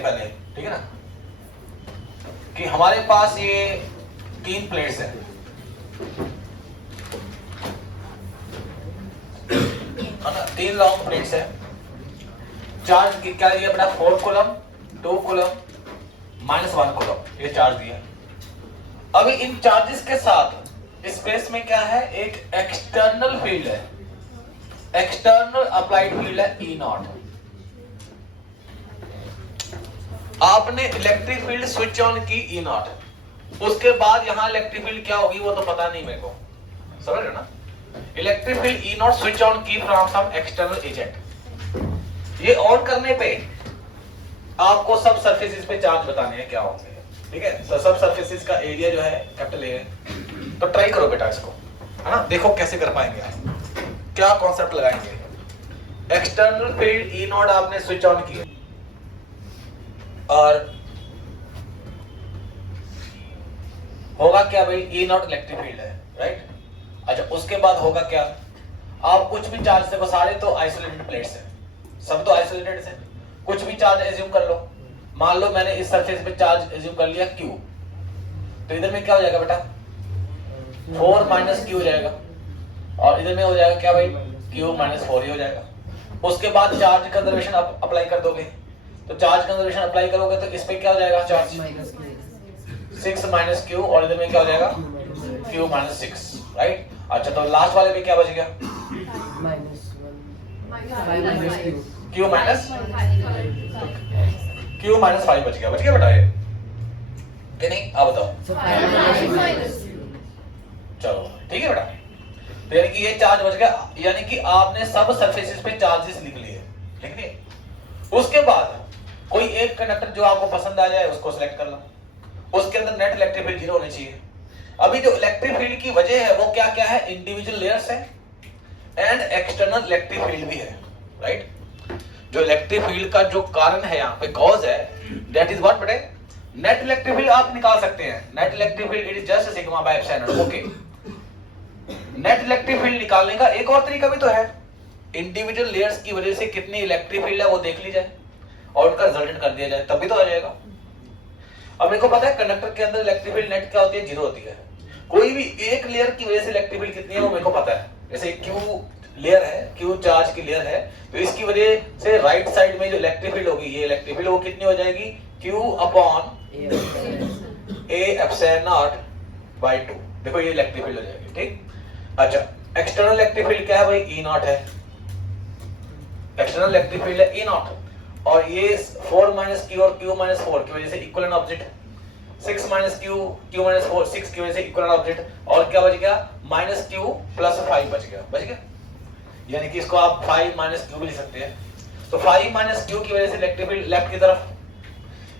पहले, ठीक है ना, कि हमारे पास ये 3 प्लेट्स है, ना, 3 लॉन्ग प्लेट्स है। चार्ज क्या दिया बेटा? 4 कूलम, 2 कूलम, -1 कूलम, ये चार्ज दिया। अभी इन चार्जेस के साथ स्पेस में क्या है? एक एक्सटर्नल फील्ड है, एक्सटर्नल अप्लाइड फील्ड है E0। आपने इलेक्ट्रिक फील्ड स्विच ऑन की E0, उसके बाद यहां इलेक्ट्रिक फील्ड क्या होगी वो तो पता नहीं मेरे को, समझ रहे हो ना? Electric field E0 switch on की फ्रॉम सम एक्सटर्नल एजेंट। ये ऑन करने पे आपको सब सरफेसेस पे चार्ज बताने हैं क्या होंगे, ठीक है? तो सब सरफेसेस का एरिया जो है कैपिटल ए है। तो ट्राई करो बेटा इसको, है ना, देखो कैसे कर पाएंगे आप, क्या कॉन्सेप्ट लगाएंगे। एक्सटर्नल फील्ड E0 आपने स्विच ऑन किया और होगा क्या भाई? E0 इलेक्ट्रिक फील्ड है, राइट? अच्छा, उसके बाद होगा क्या? आप कुछ भी चार्ज, देखो सारे तो आइसोलेटेड प्लेट्स हैं, सब तो आइसोलेटेड है, कुछ भी चार्ज एज्यूम कर लो। मान लो मैंने इस सरफेस पे चार्ज एज्यूम कर लिया Q, तो इधर में क्या हो जाएगा बेटा? 4 - Q हो जाएगा, और इधर में हो जाएगा क्या भाई? Q - 4 ही हो जाएगा। उसके बाद चार्ज कंजर्वेशन अप्लाई कर दोगे, तो चार्ज कंजर्वेशन अप्लाई करोगे तो इस पे क्या हो जाएगा? चार्ज 6 - Q, और इधर में क्या हो जाएगा? Q - 6, right? अच्छा, तो लास्ट वाले पे क्या बच गया? Q - 5 बच गया बेटा ये, कि नहीं? आप बताओ। चलो ठीक है बेटा, तो यानी कि ये चार्ज बच गया, यानी कि आपने सब सरफेसेस पे चार्जेस लिख लिए, ठीक है? उसके बाद कोई एक कंडक्टर जो आपको पसंद आ जाए उसको सिलेक्ट कर लो, उसके अंदर नेट इलेक्ट्रिक फील्ड 0 होनी चाहिए। अभी जो इलेक्ट्रिक फील्ड की वजह है वो क्या क्या है? इंडिविजुअल लेयर्स है एंड एक्सटर्नल इलेक्ट्रिक फील्ड भी है, राइट? जो इलेक्ट्रिक फील्ड का जो कारण है यहाँ पे, कॉज है, दैट इज व्हाट बेटे? नेट इलेक्ट्रिक फील्ड आप निकाल सकते हैं। Net electric field it is just sigma by epsilon, okay. Net electric field निकालने का एक और तरीका भी तो है, इंडिविजुअल लेयर्स की वजह से कितनी इलेक्ट्रिक फील्ड है वो देख ली जाए और उनका रिजल्टेंट कर दिया जाए, तब भी तो आ जाएगा। अब मेरे को पता है कंडक्टर के अंदर इलेक्ट्रिक फील्ड नेट क्या होती है? 0 होती है। कोई भी एक लेयर की वजह से इलेक्ट्रिक फील्ड कितनी है वो मेरे को पता है। जैसे Q लेयर है, Q चार्ज की लेयर है, तो इसकी वजह से राइट साइड में जो इलेक्ट्रिक फील्ड होगी, ये इलेक्ट्रिक फील्ड वो कितनी हो जाएगी? Q/A epsilon by 2। देखो ये इलेक्ट्रिक फील्ड हो जाएगी, ठीक? अच्छा, एक्सटर्नल इलेक्ट्रिक फील्ड क्या है भाई? E0 है, एक्सटर्नल इलेक्ट्रिक फील्ड है E0, और ये 4 - Q और Q - 4 की वजह से इक्विवेलेंट ऑब्जेक्ट, 6 - Q, Q - 4, 6 की वजह से इक्विवेलेंट ऑब्जेक्ट, और क्या बच गया? -Q + 5 बच गया, यानी कि इसको आप 5 - Q भी लिख सकते हैं। तो 5 - Q की वजह से इलेक्ट्रिक फील्ड लेफ्ट की तरफ,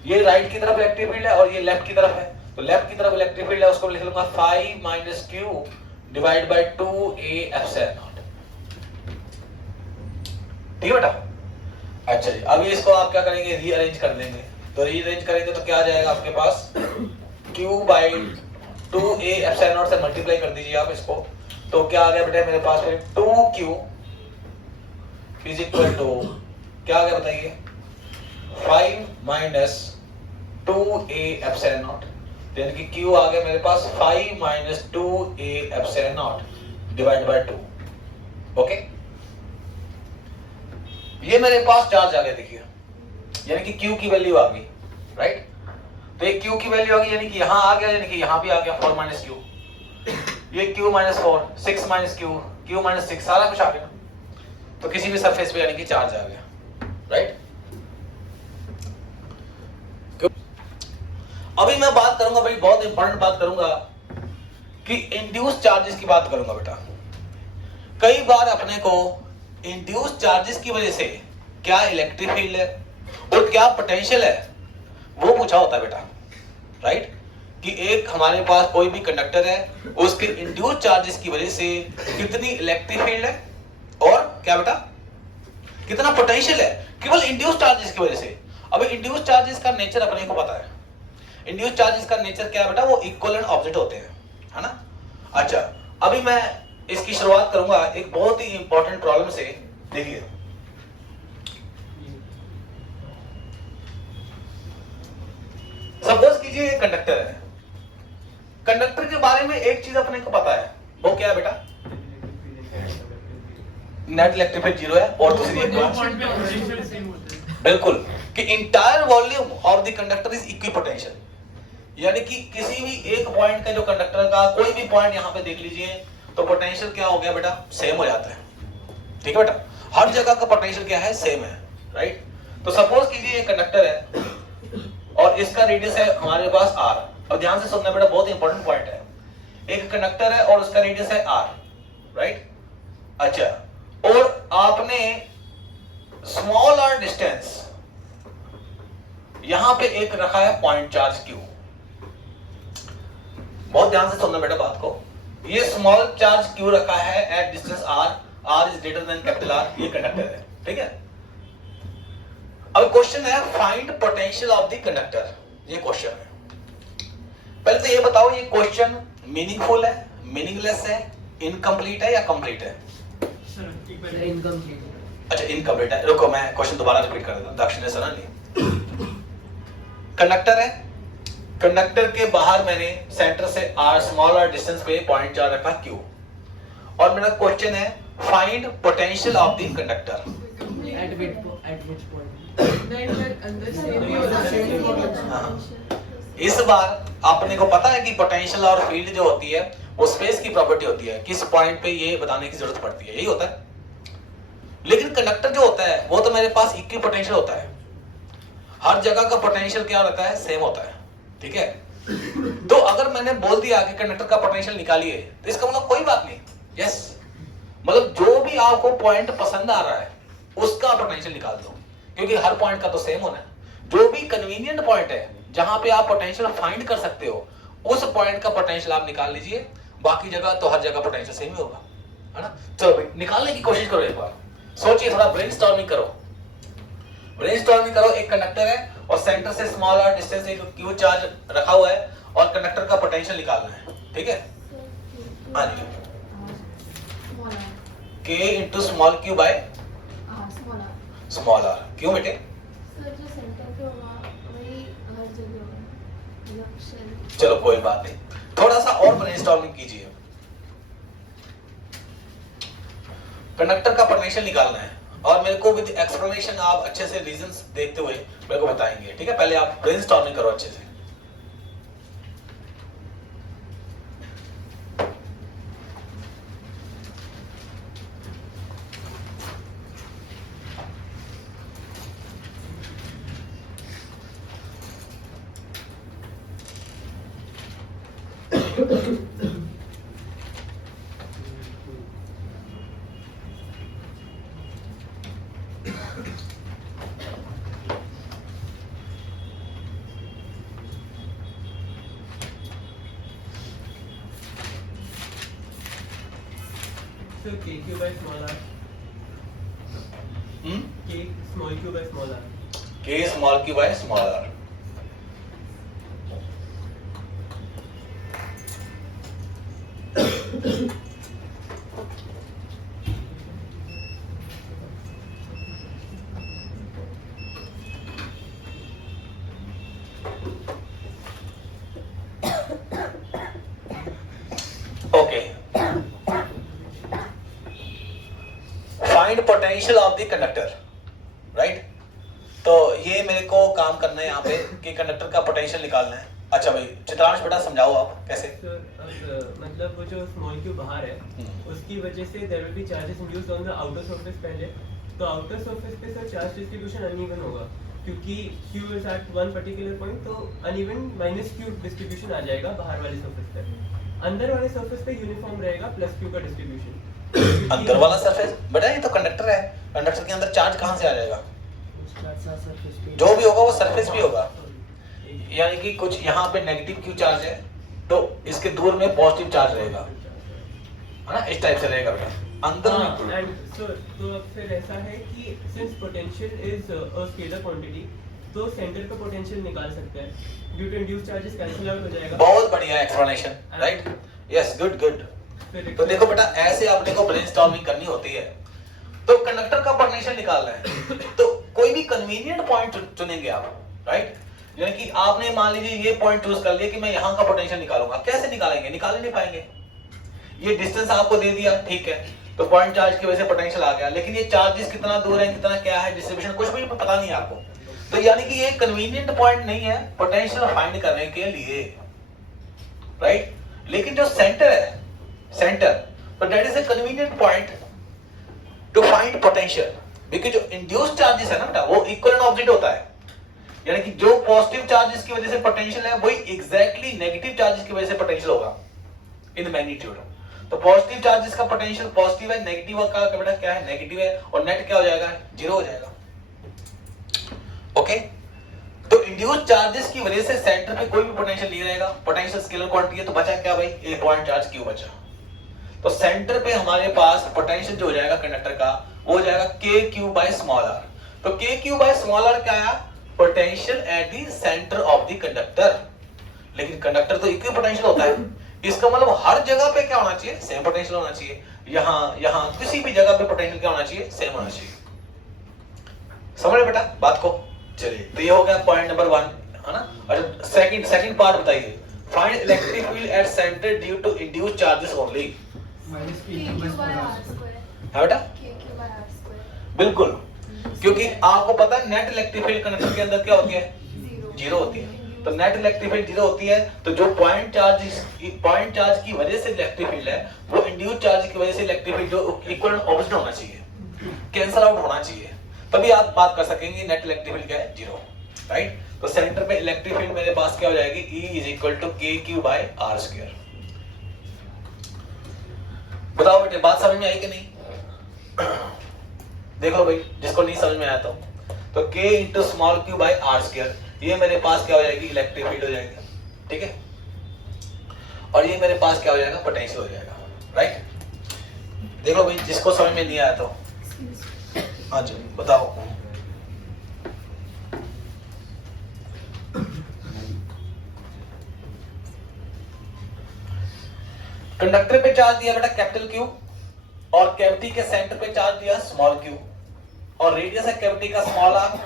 ये राइट की तरफ इलेक्ट्रिक फील्ड है और ये लेफ्ट की तरफ है, तो लेफ्ट की तरफ इलेक्ट्रिक फील्ड है, उसको लिख लूंगा 5 - Q divide by 2A epsilon, ठीक है बेटा? अच्छा जी, अभी इसको आप क्या करेंगे? रीअरेंज कर देंगे। तो रीअरेंज करेंगे तो क्या आ जाएगा आपके पास? Q/2A एप्सिलॉन से मल्टीप्लाई कर दीजिए आप इसको, तो क्या आ गया बेटा मेरे पास में? 2Q इज इक्वल टू क्या आ गया बताइए? 5 - 2A एप्सिलॉन, यानी कि Q आ गया मेरे पास 5 - 2A epsilon divide by 2, okay? ये मेरे पास चार्ज आ गया, देखिए, यानी कि Q की वैल्यू आ गई, राइट? तो ये Q की वैल्यू आ गई, यानी कि यहां आ गया, यानी कि यहां भी आ गया 4 - Q, ये Q - 4, 6 - Q, Q - 6, सारा कुछ आ गया। तो किसी भी सरफेस पे यानी कि चार्ज आ गया, राइट? अभी मैं बात करूंगा भाई, बहुत इंपॉर्टेंट बात करूंगा कि इंड्यूस चार्जेस की बात करूंगा बेटा। कई बार अपने को इंड्यूस चार्जेस की वजह से क्या इलेक्ट्रिक फील्ड है और क्या पोटेंशियल है वो पूछा होता है बेटा, राइट? कि एक हमारे पास कोई भी कंडक्टर है, उसके इंड्यूस चार्जेस की वजह से कितनी इलेक्ट्रिक फील्ड है और क्या बेटा कितना पोटेंशियल है, केवल इंड्यूस चार्जेस की वजह से। अब इंड्यूस चार्जेस का नेचर अपने को पता है। इंड्यूस चार्जेस का नेचर क्या है बेटा? वो इक्विवेलेंट ऑब्जेक्ट होते हैं, है ना? अच्छा, अभी मैं इसकी शुरुआत करूंगा एक बहुत ही इंपॉर्टेंट प्रॉब्लम से। देखिए, लीजिए एक कंडक्टर है, कंडक्टर के बारे में एक चीज अपने को पता है, वो क्या है बेटा? नेट इलेक्ट्रिक फील्ड 0 है, और दूसरी एक बात बिल्कुल कि entire volume of the conductor is equipotential, यानी कि किसी भी एक पॉइंट का जो कंडक्टर का कोई भी पॉइंट यहां पे देख लीजिए तो पोटेंशियल क्या हो गया बेटा? सेम हो जाता है। ठीक है बेटा, हर जगह का पोटेंशियल क्या है? सेम है, राइट? तो सपोज कीजिए ये कंडक्टर है और इसका रेडियस है हमारे पास r, और ध्यान से सुनना बेटा, बहुत इंपॉर्टेंट पॉइंट है। एक कंडक्टर है और उसका रेडियस है r, राइट? अच्छा, और आपने स्मॉल r डिस्टेंस यहां पे एक रखा है पॉइंट चार्ज q। बहुत ध्यान से सुनना बेटा बात को, ये स्मॉल चार्ज q रखा है at distance r, r is greater than capital R, ये कंडक्टर है, ठीक है? अब क्वेश्चन है find potential of the conductor, ये क्वेश्चन है। पहले तो ये बताओ ये क्वेश्चन मीनिंगफुल है, मीनिंगलेस है, इनकम्प्लीट है या कंप्लीट है? इनकम्प्लीट। अच्छा इनकम्प्लीट है, रुको मैं क्वेश्चन दोबारा रिपीट कर देता हूं, दक्ष ने सुना नहीं। कंडक्टर है, कंडक्टर के बाहर मैंने सेंटर से r स्मॉल r डिस्टेंस पे पॉइंट चार्ज रखा q, और मेरा क्वेश्चन है find potential of the conductor. at which point? इस बार आपने को पता है कि पोटेंशियल और फील्ड जो होती है वो स्पेस की प्रॉपर्टी होती है, किस पॉइंट पे ये बताने की जरूरत पड़ती है, यही होता है। लेकिन कंडक्टर जो होता है वो तो मेरे पास इक्वी पोटेंशियल होता है, हर जगह का पोटेंशियल क्या रहता है? सेम होता है, ठीक है? तो अगर मैंने बोल दिया कि कंडक्टर का पोटेंशियल निकालिए तो इसका मतलब कोई बात नहीं, यस, मतलब जो भी आपको पॉइंट पसंद आ रहा है उसका पोटेंशियल निकाल दो, क्योंकि हर पॉइंट का तो सेम होना है। जो भी कन्वीनियंट पॉइंट है जहां पे आप पोटेंशियल फाइंड कर सकते हो उस पॉइंट का पोटेंशियल आप निकाल लीजिए, बाकी जगह तो हर जगह पोटेंशियल सेम ही होगा, है ना? चलो भाई निकालने की कोशिश करो, एक बार सोचिए, थोड़ा ब्रेनस्टॉर्मिंग करो, ब्रेनस्टॉर्मिंग करो। एक कंडक्टर है और सेंटर से स्मॉल r डिस्टेंस एक q चार्ज रखा हुआ है और कंडक्टर का पोटेंशियल निकालना है, ठीक है? हाँ जी, k into small q by small r, क्यों बेटे? सर जो सेंटर पे होगा वही हर जगह होगा, मतलब शेल। चलो कोई बात नहीं, थोड़ा सा और ब्रेनस्टॉर्मिंग कीजिए। कंडक्टर का पोटेंशियल निकालना है और मेरे को विद एक्सप्लेनेशन आप अच्छे से रीजंस देखते हुए मेरे को बताएंगे, ठीक है? पहले आप ब्रेनस्टॉर्मिंग करो अच्छे से। So kq by small r. K small q by small r. k small q by small r। Okay, find potential of the conductor, right? तो ये मेरे को काम करना है यहाँ पे कि कंडक्टर का पोटेंशियल निकालना है। अच्छा भाई चित्रांश बेटा समझाओ आप कैसे? मतलब वो जो स्मॉल q बाहर है उसकी वजह से there will be charges induced on the outer surface पहले, तो आउटर सरफेस पे सर चार्ज डिस्ट्रीब्यूशन अनइवन होगा क्योंकि q is at one particular point, तो अनइवन माइनस q डिस्ट्रीब्यूशन आ जाएगा बाहर वाले सरफेस पे। अंदर वाले सरफेस पे यूनिफॉर्म रहेगा प्लस q का डिस्ट्रीब्यूशन। अंदर वाला सरफेस बेटा ये तो कंडक्टर है, कंडक्टर के अंदर चार्ज कहाँ से आ जाएगा? जो भी होगा वो सरफेस भी होगा, यानी कि कुछ यहाँ पे नेगेटिव क्यू चार्ज है तो इसके दूर में पॉजिटिव चार्ज रहेगा, है ना? इस टाइप से रहेगा बेटा अंदर में। एंड सर तो अब फिर ऐसा है कि since potential is a scalar quantity तो सेंटर का पोटेंशियल निकाल सकते हैं, due to induced charges cancel out हो जाएगा। बहुत बढ़िया explanation, right? Yes, good good. तो देखो बेटा ऐसे आपने को ब्रेनस्टॉर्मिंग करनी होती है। तो कंडक्टर का पोटेंशियल निकालना है तो कोई भी कन्वीनियंट पॉइंट चुनेंगे आप, राइट? यानी कि आपने मान लीजिए ये पॉइंट चूज कर लिया कि मैं यहाँ का पोटेंशियल निकालूंगा, कैसे निकालेंगे? निकाल ही नहीं पाएंगे। ये डिस्टेंस आपको दे दिया, ठीक है, तो पॉइंट चार्ज की वजह से पोटेंशियल आ गया, लेकिन ये चार्जेस कितना दूर है, कितना क्या है, डिस्ट्रीब्यूशन कुछ भी पता नहीं है आपको, तो यानी कि ये कन्वीनियंट पॉइंट नहीं है पोटेंशियल फाइंड करने के लिए, राइट? लेकिन जो सेंटर है, सेंटर, तो that is a convenient point two find potential, क्योंकि जो इंड्यूस्ड चार्जेस है ना बेटा, वो इक्वल एंड ऑपोजिट होता है। यानी कि जो पॉजिटिव चार्जेस की वजह से पोटेंशियल है, वही एग्जैक्टली नेगेटिव चार्जेस की वजह से पोटेंशियल होगा इन मैग्नीट्यूड। तो पॉजिटिव चार्जेस का पोटेंशियल पॉजिटिव है, नेगेटिव का बेटा क्या है, नेगेटिव है, और नेट क्या हो जाएगा, जीरो हो जाएगा। ओके, तो इंड्यूस्ड चार्जेस की वजह से सेंटर पे कोई भी पोटेंशियल नहीं रहेगा, पोटेंशियल स्केलर क्वांटिटी है, तो बचा क्या भाई, एक पॉइंट चार्ज क्यू बचा। तो सेंटर पे हमारे पास पोटेंशियल जो हो जाएगा कंडक्टर का, वो हो जाएगा के क्यू बाय स्मॉल आर। तो के क्यू बाय स्मॉल आर क्या आया, potential at the centre of the conductor. लेकिन कंडक्टर तो इक्वल पोटेंशियल होता है, इसका मतलब हर जगह पे क्या होना चाहिए, सेम पोटेंशियल होना चाहिए। यहां किसी भी जगह पे पोटेंशियल क्या होना चाहिए, सेम होना चाहिए। समझ रहे बेटा बात को? चलिए, तो ये हो गया पॉइंट नंबर 1, है ना। अच्छा, सेकंड पार्ट बताइए, find electric field at centre due to induced charges only. है बेटा, बिल्कुल, क्योंकि आपको पता है नेट इलेक्ट्रिक फील्ड कंडक्टर के अंदर क्या होती है, जीरो होती है। तो नेट इलेक्ट्रिक फील्ड जीरो होती है, तो जो पॉइंट चार्ज की वजह से इलेक्ट्रिक फील्ड है, वो इंड्यूस्ड चार्ज की वजह से इलेक्ट्रिक फील्ड जो इक्वल एंड ऑपोजिट होना चाहिए, कैंसल आउट होना चाहिए, तभी आप बात कर सकेंगे नेट इलेक्ट्रिक फील्ड क्या है, जीरो, राइट। तो सेंटर पे इलेक्ट्रिक फील्ड मेरे पास क्या हो जाएगी, E इज इक्वल टू के क्यू बाय आर स्क्वायर। बताओ बेटे, बात समझ में आई कि नहीं? देखो भाई, जिसको नहीं समझ में आया तो k into small Q by R square, ये मेरे पास क्या हो जाएगी, इलेक्ट्रिक फील्ड हो जाएगी, ठीक है, और ये मेरे पास क्या हो जाएगा, पोटेंशियल हो जाएगा, राइट। देखो भाई, जिसको समझ में नहीं आया तो हाँ जी बताओ। कंडक्टर पे चार्ज दिया बेटा कैपिटल क्यू, और कैविटी के सेंटर पे चार्ज दिया स्मॉल क्यू, और रेडियस है कैविटी का स्मॉल आर,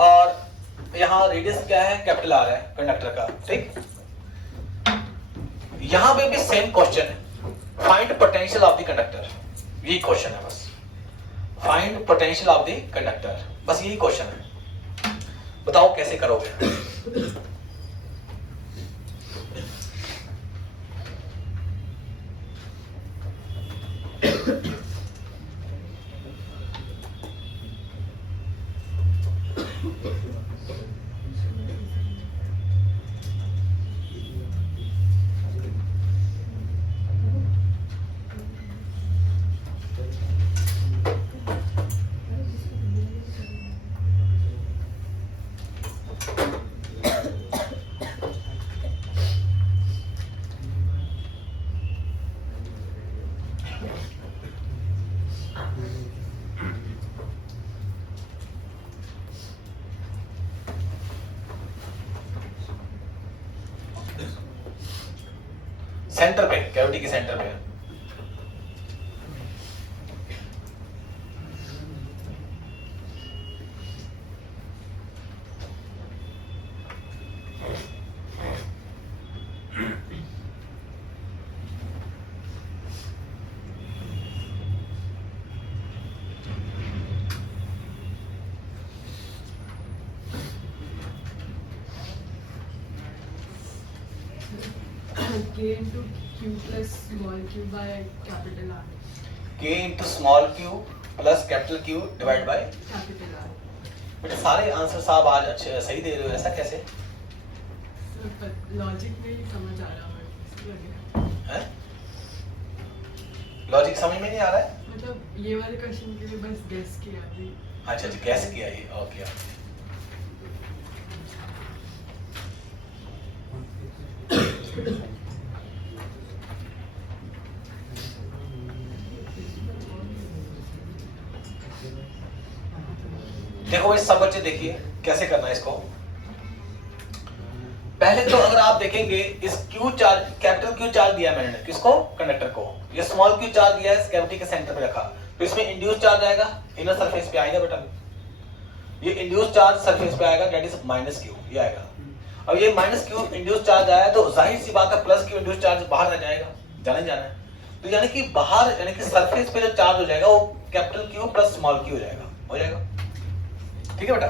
और यहां रेडियस क्या है, कैपिटल आर है कंडक्टर का, ठीक। यहां पे भी सेम क्वेश्चन है, find potential of the conductor, यही क्वेश्चन है बस, find potential of the conductor, बस यही क्वेश्चन है। बताओ कैसे करोगे? सेंटर पे, कैविटी के सेंटर पे। K into Q plus small q by capital R. K into small q plus capital Q divided by Capital R. बेटा सारे आंसर साहब आज अच्छे सही दे रहे हो, ऐसा कैसे लॉजिक में ही समझ आ रहा है, लॉजिक समझ में नहीं आ रहा है? मतलब ये वाले क्वेश्चन के लिए बस गेस किया अभी। अच्छा अच्छा, कैसे किया ये, ओके ओके। देखो भाई सब बच्चे देखिए कैसे करना है इसको। पहले तो अगर आप देखेंगे इस Q charge, capital Q charge दिया मैंने किसको, कंडक्टर को, ये स्मॉल क्यू चार्ज दिया है कैविटी के सेंटर पे रखा, तो इसमें इंड्यूस चार्ज आएगा, इनर सरफेस पे आएगा बेटा। ये इंड्यूस चार्ज सरफेस पे आएगा, दैट इज माइनस क्यू, ये आएगा। अब ये माइनस क्यू इंड्यूस चार्ज आया तो जाहिर सी बात है प्लस क्यू इंड्यूस चार्ज बाहर आ जाएगा, जाना ही जाना है। तो यानी कि बाहर यानी कि सरफेस पे जो चार्ज हो जाएगा वो capital Q plus small Q हो जाएगा। ठीक है बेटा।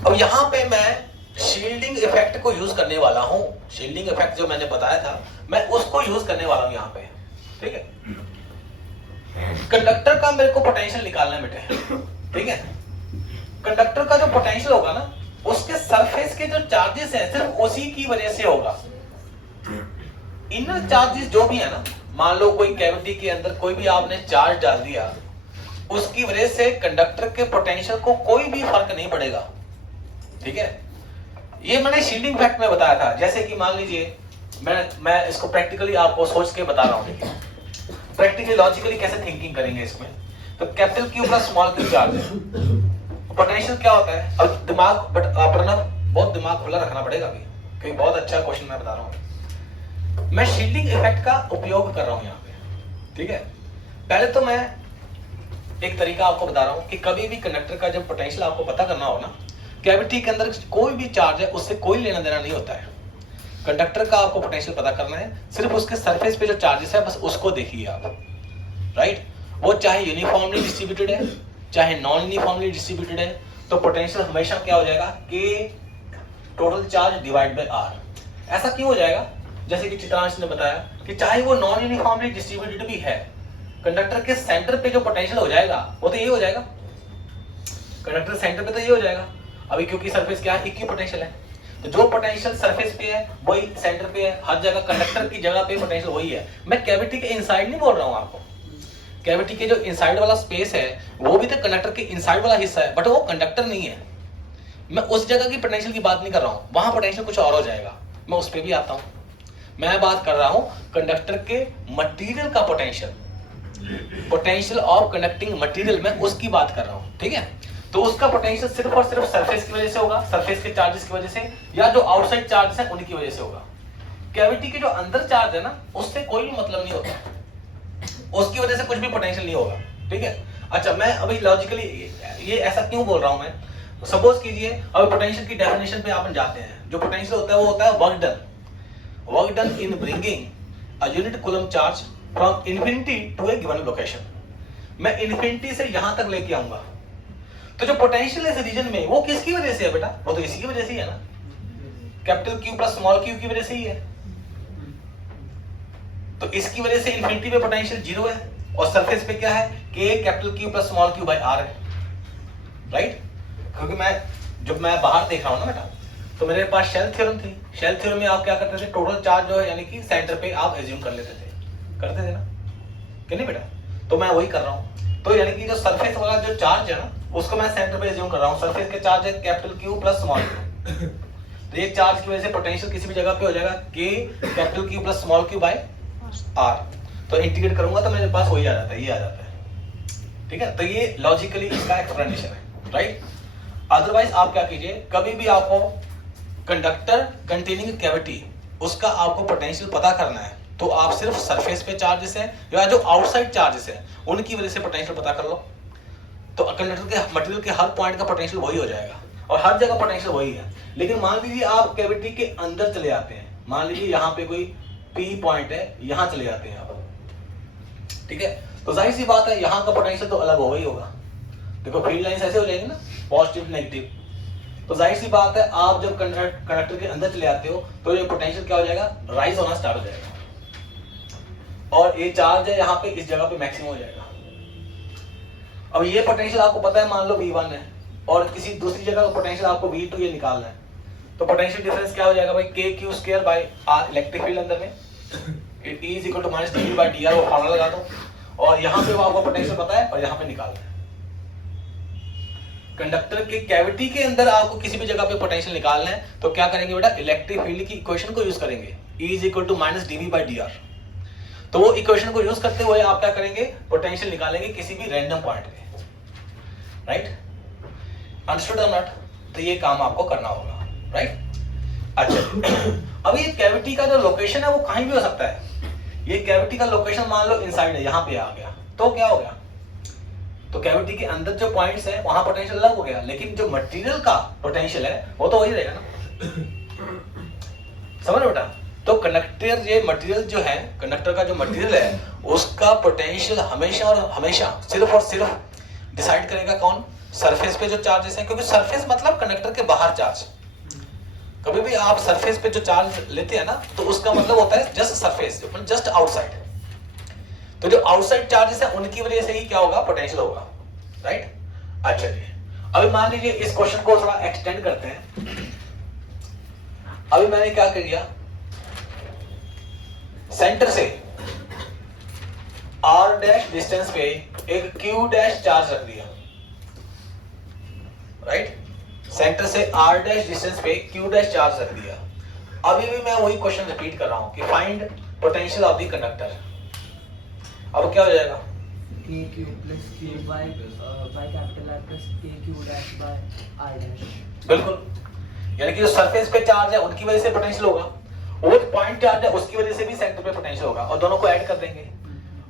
अब यहाँ पे मैं शील्डिंग इफेक्ट को यूज करने वाला हूँ। शील्डिंग इफेक्ट जो मैंने बताया था मैं उसको यूज करने वाला हूँ यहाँ पे। ठीक है, कंडक्टर का मेरे को पोटेंशियल निकालना है बेटे। ठीक है, कंडक्टर का जो पोटेंशियल होगा ना उसके सरफेस के जो चार्जेस हैं सिर्फ उसी की वजह से होगा। इनर चार्जेस जो भी है ना, मान लो कोई कैविटी के अंदर कोई भी आपने चार्ज डाल दिया, उसकी वजह से कंडक्टर के पोटेंशियल को कोई भी फर्क नहीं पड़ेगा। ठीक है, ये मैंने शील्डिंग फैक्ट में बताया था। जैसे कि मान लीजिए मैं इसको प्रैक्टिकली आपको सोच के बता रहा हूँ। ठीक है, प्रैक्टिकली लॉजिकली कैसे थिंकिंग करेंगे इसमें। तो capital Q plus small Q charge है, पोटेंशियल क्या होता है। अब दिमाग प्रणव बहुत दिमाग खुला रखना पड़ेगा अभी, क्योंकि बहुत अच्छा क्वेश्चन मैं बता रहा हूँ। मैं शील्डिंग इफेक्ट का उपयोग कर रहा हूँ यहाँ पे। ठीक है, पहले तो मैं एक तरीका आपको बता रहा हूँ कि कभी भी कंडक्टर का जब पोटेंशियल आपको पता करना हो ना, कैविटी के अंदर कोई भी चार्ज है उससे कोई लेना देना नहीं होता है। कंडक्टर का आपको पोटेंशियल पता करना है, सिर्फ उसके सरफेस पे जो चार्जेस है बस उसको देखिए आप। राइट, वो चाहे यूनिफॉर्मली डिस्ट्रीब्यूटेड है चाहे नॉन यूनिफॉर्मली डिस्ट्रीब्यूटेड है, तो पोटेंशियल हमेशा क्या हो जाएगा कि total charge divide by R. ऐसा क्यों हो जाएगा, जैसे कि चित्रांश ने बताया कि चाहे वो नॉन यूनिफॉर्मली डिस्ट्रीब्यूटेड भी है, कंडक्टर के सेंटर पे जो पोटेंशियल हो जाएगा वो तो ये हो जाएगा, कंडक्टर सेंटर पे तो ये हो जाएगा। अभी क्योंकि सरफेस क्या है, इक्वी पोटेंशियल है, तो जो पोटेंशियल सरफेस पे है वही सेंटर पे है। हर जगह कंडक्टर की जगह पे पोटेंशियल वही है। मैं कैविटी के इनसाइड नहीं बोल रहा हूँ आपको, कैविटी के जो इनसाइड वाला स्पेस है वो भी तो कंडक्टर के इनसाइड वाला हिस्सा है, बट वो कंडक्टर नहीं है। मैं उस जगह की पोटेंशियल की बात नहीं कर रहा हूँ, वहां पोटेंशियल कुछ और हो जाएगा, मैं उस पर भी आता हूँ। मैं बात कर रहा हूँ कंडक्टर के मटेरियल का potential, potential of conducting material, मैं उसकी बात कर रहा हूँ। ठीक है, तो उसका पोटेंशियल सिर्फ और सिर्फ सरफेस की वजह से होगा, सरफेस के चार्जेस की वजह से, या जो आउटसाइड चार्जेस हैं उनकी वजह से होगा। कैविटी के जो अंदर चार्ज है ना उससे कोई भी मतलब नहीं होता, उसकी वजह से कुछ भी पोटेंशियल नहीं होगा। ठीक है, अच्छा मैं अभी लॉजिकली ये ऐसा क्यों बोल रहा हूं मैं, सपोज कीजिए अब पोटेंशियल की डेफिनेशन पे अपन जाते हैं। जो पोटेंशियल होता है वो होता है work done in bringing a unit coulomb charge from infinity to a given location. मैं इन्फिनिटी से यहां तक लेके आऊंगा, तो जो पोटेंशियल है इस रीजन में वो किसकी वजह से है बेटा, वो तो इसी की वजह से ही है ना, capital Q plus small Q की वजह से ही है। तो इसकी वजह से इन्फिनिटी में पोटेंशियल 0 है और सरफेस पे क्या है, K capital Q plus small Q by R है। राइट, क्योंकि जब मैं बाहर देख रहा हूं ना बेटा, तो मेरे पास शेल थ्योरम थी। शेल थ्योरम में आप क्या करते थे, टोटल चार्ज जो है यानी कि सेंटर पे आप एज्यूम कर लेते थे, करते थे ना कि नहीं बेटा, तो मैं वही कर रहा हूं। तो यानी कि जो सरफेस वाला जो चार्ज है ना उसको मैं सेंटर पे एज्यूम कर रहा हूं। सरफेस के चार्ज है capital Q plus small Q, तो ये चार्ज की वजह से पोटेंशियल किसी भी जगह पे हो जाएगा K capital Q plus small Q by R. तो इंटीग्रेट करूंगा तो मेरे पास वही आ जाता है, ये आ जाता है। ठीक है, तो ये लॉजिकली इसका एक्सप्लेनेशन है। राइट, अदरवाइज आप क्या कीजिए, कभी भी आपको कंडक्टर कंटेनिंग कैविटी उसका आपको पोटेंशियल पता करना है तो आप सिर्फ सरफेस पे चार्जेस हैं या जो आउटसाइड चार्जेस हैं उनकी वजह से पोटेंशियल पता कर लो, तो कंडक्टर के मटेरियल के हर पॉइंट का पोटेंशियल वही हो जाएगा और हर जगह पोटेंशियल वही है। लेकिन मान लीजिए आप कैविटी के अंदर चले आते हैं, मान लीजिए यहाँ पे कोई पी पॉइंट है, यहाँ चले जाते हैं आप, ठीक है, तो जाहिर सी बात है यहाँ का पोटेंशियल तो अलग होगा ही होगा। देखो फील्ड लाइंस ऐसे हो जाएंगे ना, पॉजिटिव नेगेटिव, तो जाहिर सी बात है आप जब कंडक्टर के अंदर चले आते हो तो ये पोटेंशियल क्या हो जाएगा, राइज होना स्टार्ट हो जाएगा और ये चार्ज है यहाँ पे इस जगह पे मैक्सिमम हो जाएगा। अब ये पोटेंशियल आपको पता है, मान लो V1 है और किसी दूसरी जगह का पोटेंशियल आपको V2 ये निकालना है, तो पोटेंशियल डिफरेंस क्या हो जाएगा भाई, KQ² bye R electric field अंदर में E is equal to minus dV by dr, वो फॉर्मूला लगा दो और यहाँ पे वो आपको पोटेंशियल पता है और यहाँ पे निकालना है। कंडक्टर के कैविटी के अंदर आपको किसी भी जगह पे पोटेंशियल निकालना है तो क्या करेंगे बेटा, इलेक्ट्रिक फील्ड की इक्वेशन को यूज करेंगे, E is equal to minus dV by dr। तो वो इक्वेशन को यूज करते हुए आप क्या करेंगे, पोटेंशियल निकालेंगे किसी भी रैंडम पॉइंट पे। राइट, अंडरस्टूड और नॉट, तो ये काम आपको करना होगा। राइट, अच्छा अब ये कैविटी का जो लोकेशन है वो कहीं भी हो सकता है। ये कैविटी का लोकेशन मान लो इनसाइड है, यहाँ पे आ गया तो क्या हो गया, तो कैविटी के अंदर जो पॉइंट्स है वहां पोटेंशियल अलग हो गया, लेकिन जो मटेरियल का पोटेंशियल है वो तो वही रहेगा ना। समझ बेटा? तो कंडक्टर ये मटेरियल जो है, कंडक्टर का जो मटेरियल है उसका पोटेंशियल हमेशा और हमेशा सिर्फ और सिर्फ डिसाइड करेगा कौन? सरफेस पे जो चार्जेस हैं, क्योंकि सरफेस मतलब कंडक्टर के बाहर चार्ज। कभी भी आप सरफेस पे जो चार्ज लेते हैं ना तो उसका मतलब होता है जस्ट सरफेस, जस्ट आउटसाइड। तो जो आउटसाइड चार्जेस है उनकी वजह से ही क्या होगा? पोटेंशियल होगा, राइट? अच्छा जी, अभी मान लीजिए इस क्वेश्चन को थोड़ा एक्सटेंड करते हैं। अभी मैंने क्या कर दिया, सेंटर से r डैश डिस्टेंस पे एक q डैश चार्ज रख दिया, राइट? सेंटर से r डैश डिस्टेंस पे q डैश चार्ज रख दिया। अभी भी मैं वही क्वेश्चन रिपीट कर रहा हूं कि find potential of the conductor. अब क्या हो जाएगा? KQ plus Q by capital R plus KQ dash by I dash। बिल्कुल, यानी कि जो सरफेस पे चार्ज है उनकी वजह से पोटेंशियल होगा, वो पॉइंट चार्ज है उसकी वजह से भी सेंटर पे पोटेंशियल होगा, और दोनों को ऐड कर देंगे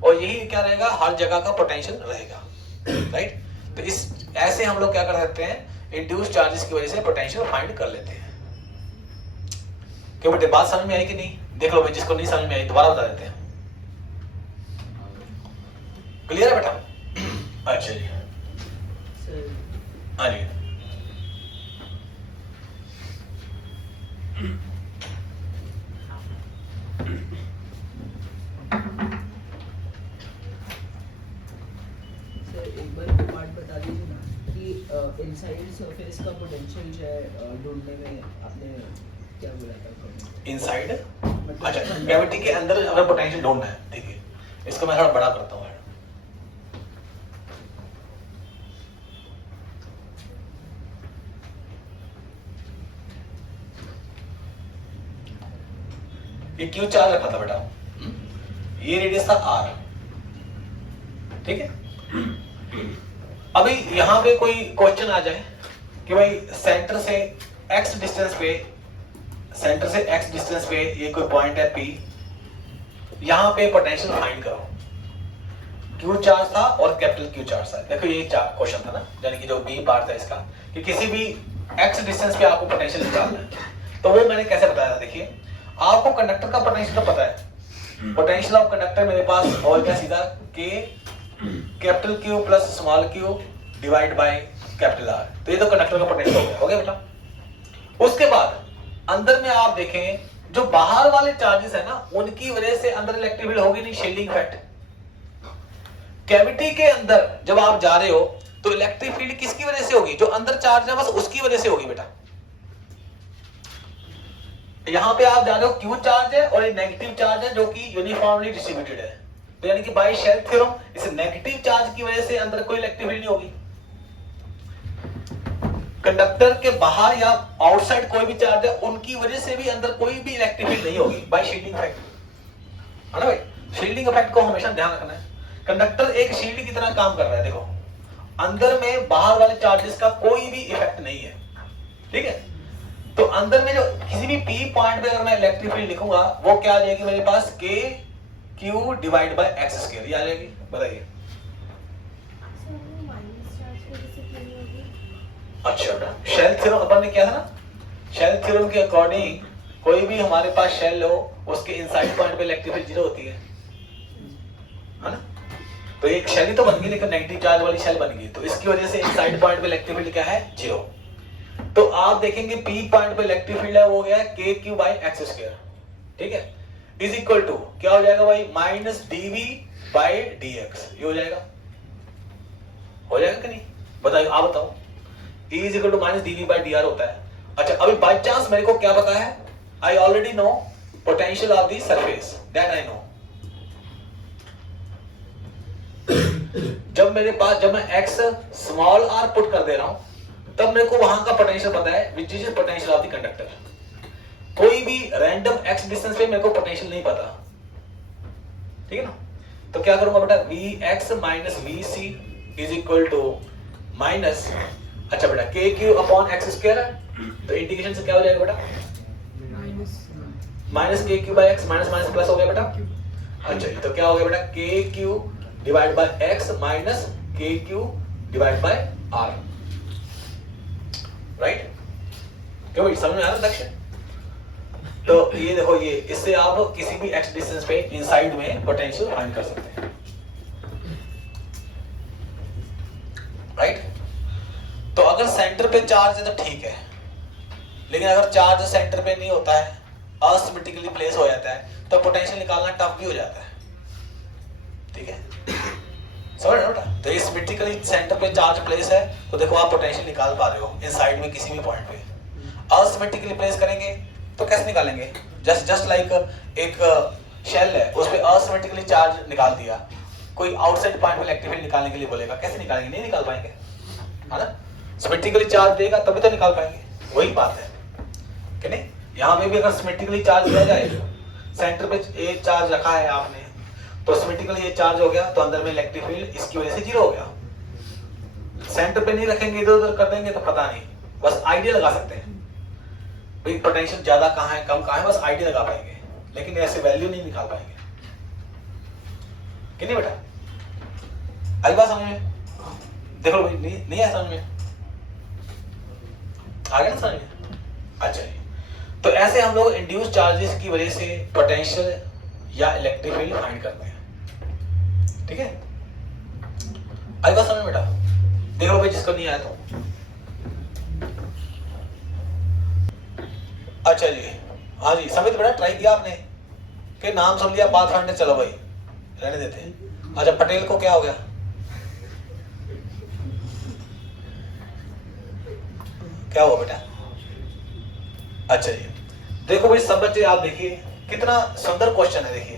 और यही क्या रहेगा? हर जगह का पोटेंशियल रहेगा, राइट? तो इस ऐसे हम लोग क्या कर सकते हैं? इंड्यूस चार्जेस की वजह से पोटेंशियल फाइंड कर लेते हैं। क्यों बेटे, बात समझ में आई कि नहीं? देख लो भाई, जिसको नहीं समझ में आई दोबारा बता देते हैं। क्लियर है बेटा? अच्छा जी, हाँ जी। सर एक बार पार्ट बता दीजिए ना कि इनसाइड सरफेस का पोटेंशियल जो है ढूंढने में आपने क्या बोला था? इनसाइड, अच्छा कैविटी के अंदर अगर पोटेंशियल ढूंढना है, देखिए इसको मैं थोड़ा बड़ा करता हूँ। ये क्यू चार्ज रखा था बेटा, ये रेडियस था r, ठीक है? अभी यहां पे कोई क्वेश्चन आ जाए कि भाई सेंटर से x डिस्टेंस पे, सेंटर से x डिस्टेंस पे ये कोई पॉइंट है P, यहां पे पोटेंशियल फाइंड करो। Q चार्ज था और कैपिटल Q चार्ज था। देखो ये क्वेश्चन था ना, यानी कि जो B पार्ट था इसका, कि किसी भी x डिस्टेंस पे आपको पोटेंशियल निकालना है। तो वो मैंने कैसे बताया था, देखिए आपको कंडक्टर का पोटेंशियल तो पता है। पोटेंशियल ऑफ कंडक्टर मेरे पास हो गया सीधा K capital Q plus small q divide by capital R। तो ये तो कंडक्टर का पोटेंशियल हो गया बेटा। उसके बाद अंदर में आप देखें जो बाहर वाले चार्जेस है ना उनकी वजह से अंदर इलेक्ट्रिक फील्ड होगी नहीं, शील्डिंग इफेक्ट। कैविटी के अंदर जब आप जा रहे हो तो इलेक्ट्रिक फील्ड किसकी वजह से होगी? जो अंदर चार्ज है बस उसकी वजह से होगी बेटा। यहां पे आप जा रहे हो Q चार्ज है और ये नेगेटिव चार्ज है जो कि यूनिफॉर्मली डिस्ट्रीब्यूटेड है, तो यानी कि बाय शेल थ्योरम इस नेगेटिव चार्ज की वजह से अंदर कोई इलेक्ट्रिक फील्ड नहीं होगी। कंडक्टर के बाहर या आउटसाइड कोई भी चार्ज है उनकी वजह से भी अंदर कोई भी इलेक्ट्रिक फील्ड नहीं होगी बाय शील्डिंग इफेक्ट, है ना भाई? शील्डिंग इफेक्ट को हमेशा ध्यान रखना है। कंडक्टर एक शील्ड की तरह काम कर रहा है। देखो अंदर में बाहर वाले चार्जेस का कोई भी इफेक्ट नहीं है, ठीक है? तो अंदर में जो किसी भी P पॉइंट पे अगर मैं इलेक्ट्रिक फील्ड लिखूंगा वो क्या आ जाएगी मेरे पास? K Q divide by x square, ये आ जाएगी। बताइए। अच्छा बेटा, शेल थ्योरम अपन ने किया था ना, शेल थ्योरम के अकॉर्डिंग कोई भी हमारे पास शेल हो उसके इनसाइड पॉइंट पे इलेक्ट्रिक फील्ड 0 होती है ना? तो एक शेल ही तो बन गई लेकिन नेगेटिव चार्ज वाली शेल बन गई, तो इसकी वजह से इनसाइड पॉइंट पे इलेक्ट्रिक फील्ड क्या है? 0। तो आप देखेंगे P पॉइंट पे इलेक्ट्रिक फील्ड है वो गया KQ बाय x स्क्वायर, ठीक है? इज इक्वल टू क्या हो जाएगा भाई? Minus dV by dx। ये हो जाएगा कि नहीं? बताइए, आप बताओ। E is equal to minus dV by dr होता है। अच्छा, अभी बाय चांस मेरे को क्या पता है? I already know potential of the surface, that I know. जब मैं x स्मॉल r पुट कर दे रहा हूं तब मेरे को वहां का पोटेंशियल पता है, which is potential of the conductor. कोई भी रैंडम x डिस्टेंस पे मेरे को पोटेंशियल नहीं पता, ठीक है ना? तो क्या करूंगा बेटा? Vx minus Vc is equal to minus, अच्छा बेटा KQ अपॉन x स्क्वायर है, तो इंटीग्रेशन से क्या हो जाएगा बेटा? Minus KQ by x, minus minus plus हो गया बेटा। अच्छा, तो क्या हो गया बेटा? KQ divide by x minus K Q divide by R, right? क्यों भाई समझ में आ रहा है लक्ष्य? तो ये देखो, ये इससे आप किसी भी एक्स डिस्टेंस पे इनसाइड में पोटेंशियल फाइंड कर सकते हैं, राइट? तो अगर सेंटर पे चार्ज है तो ठीक है, लेकिन अगर चार्ज सेंटर पे नहीं होता है, असिमेट्रिकली प्लेस हो जाता है, तो पोटेंशियल निकालना टफ भी हो जाता है, ठीक है? समझ रहे हो बेटा? तो सिमेट्रिकली सेंटर पे चार्ज प्लेस है तो देखो आप पोटेंशियल निकाल पा रहे हो इनसाइड में किसी भी पॉइंट पे। असिमेट्रिकली प्लेस करेंगे तो कैसे निकालेंगे? जस्ट लाइक एक शेल है, उस पे असिमेट्रिकली चार्ज निकाल दिया, कोई आउटसाइड पॉइंट पे इलेक्ट्रिक फील्ड निकालने के लिए बोलेगा, कैसे निकालेंगे? नहीं निकाल पाएंगे, है ना? सिमेट्रिकली चार्ज देगा तभी तो निकाल पाएंगे, वही बात है कि नहीं? यहाँ पे भी अगर सिमेट्रिकली चार्ज दिया जाए, सेंटर पे एक चार्ज रखा है आपने, तो सिमेट्रिकली ये चार्ज हो गया तो अंदर में इलेक्ट्रिक फील्ड इसकी वजह से जीरो हो गया। सेंटर पे नहीं रखेंगे, इधर उधर कर देंगे तो पता नहीं, बस आइडिया लगा सकते हैं भाई पोटेंशियल ज्यादा कहाँ है कम कहाँ है, बस आइडिया लगा पाएंगे, लेकिन ऐसे वैल्यू नहीं निकाल पाएंगे कि नहीं बेटा? आई बात समझ में? देखो भाई, नहीं है समझ में? आ गया ना समझ में? अच्छा जी, तो ऐसे हम लोग इंड्यूस चार्जेस की वजह से पोटेंशियल या इलेक्ट्रिक फील्ड फाइंड करते हैं, ठीक है? आई बात समझ में बेटा? देख लो भाई जिसको नहीं आया तो। अच्छा जी, हाँ जी समित बेटा, ट्राई किया आपने कि नाम सुन लिया बात फाइंड, चलो भाई रहने देते हैं। अच्छा पटेल को क्या हो गया? क्या हुआ बेटा? अच्छा जी, देखो भाई सब बच्चे आप देखिए कितना सुंदर क्वेश्चन है, देखिए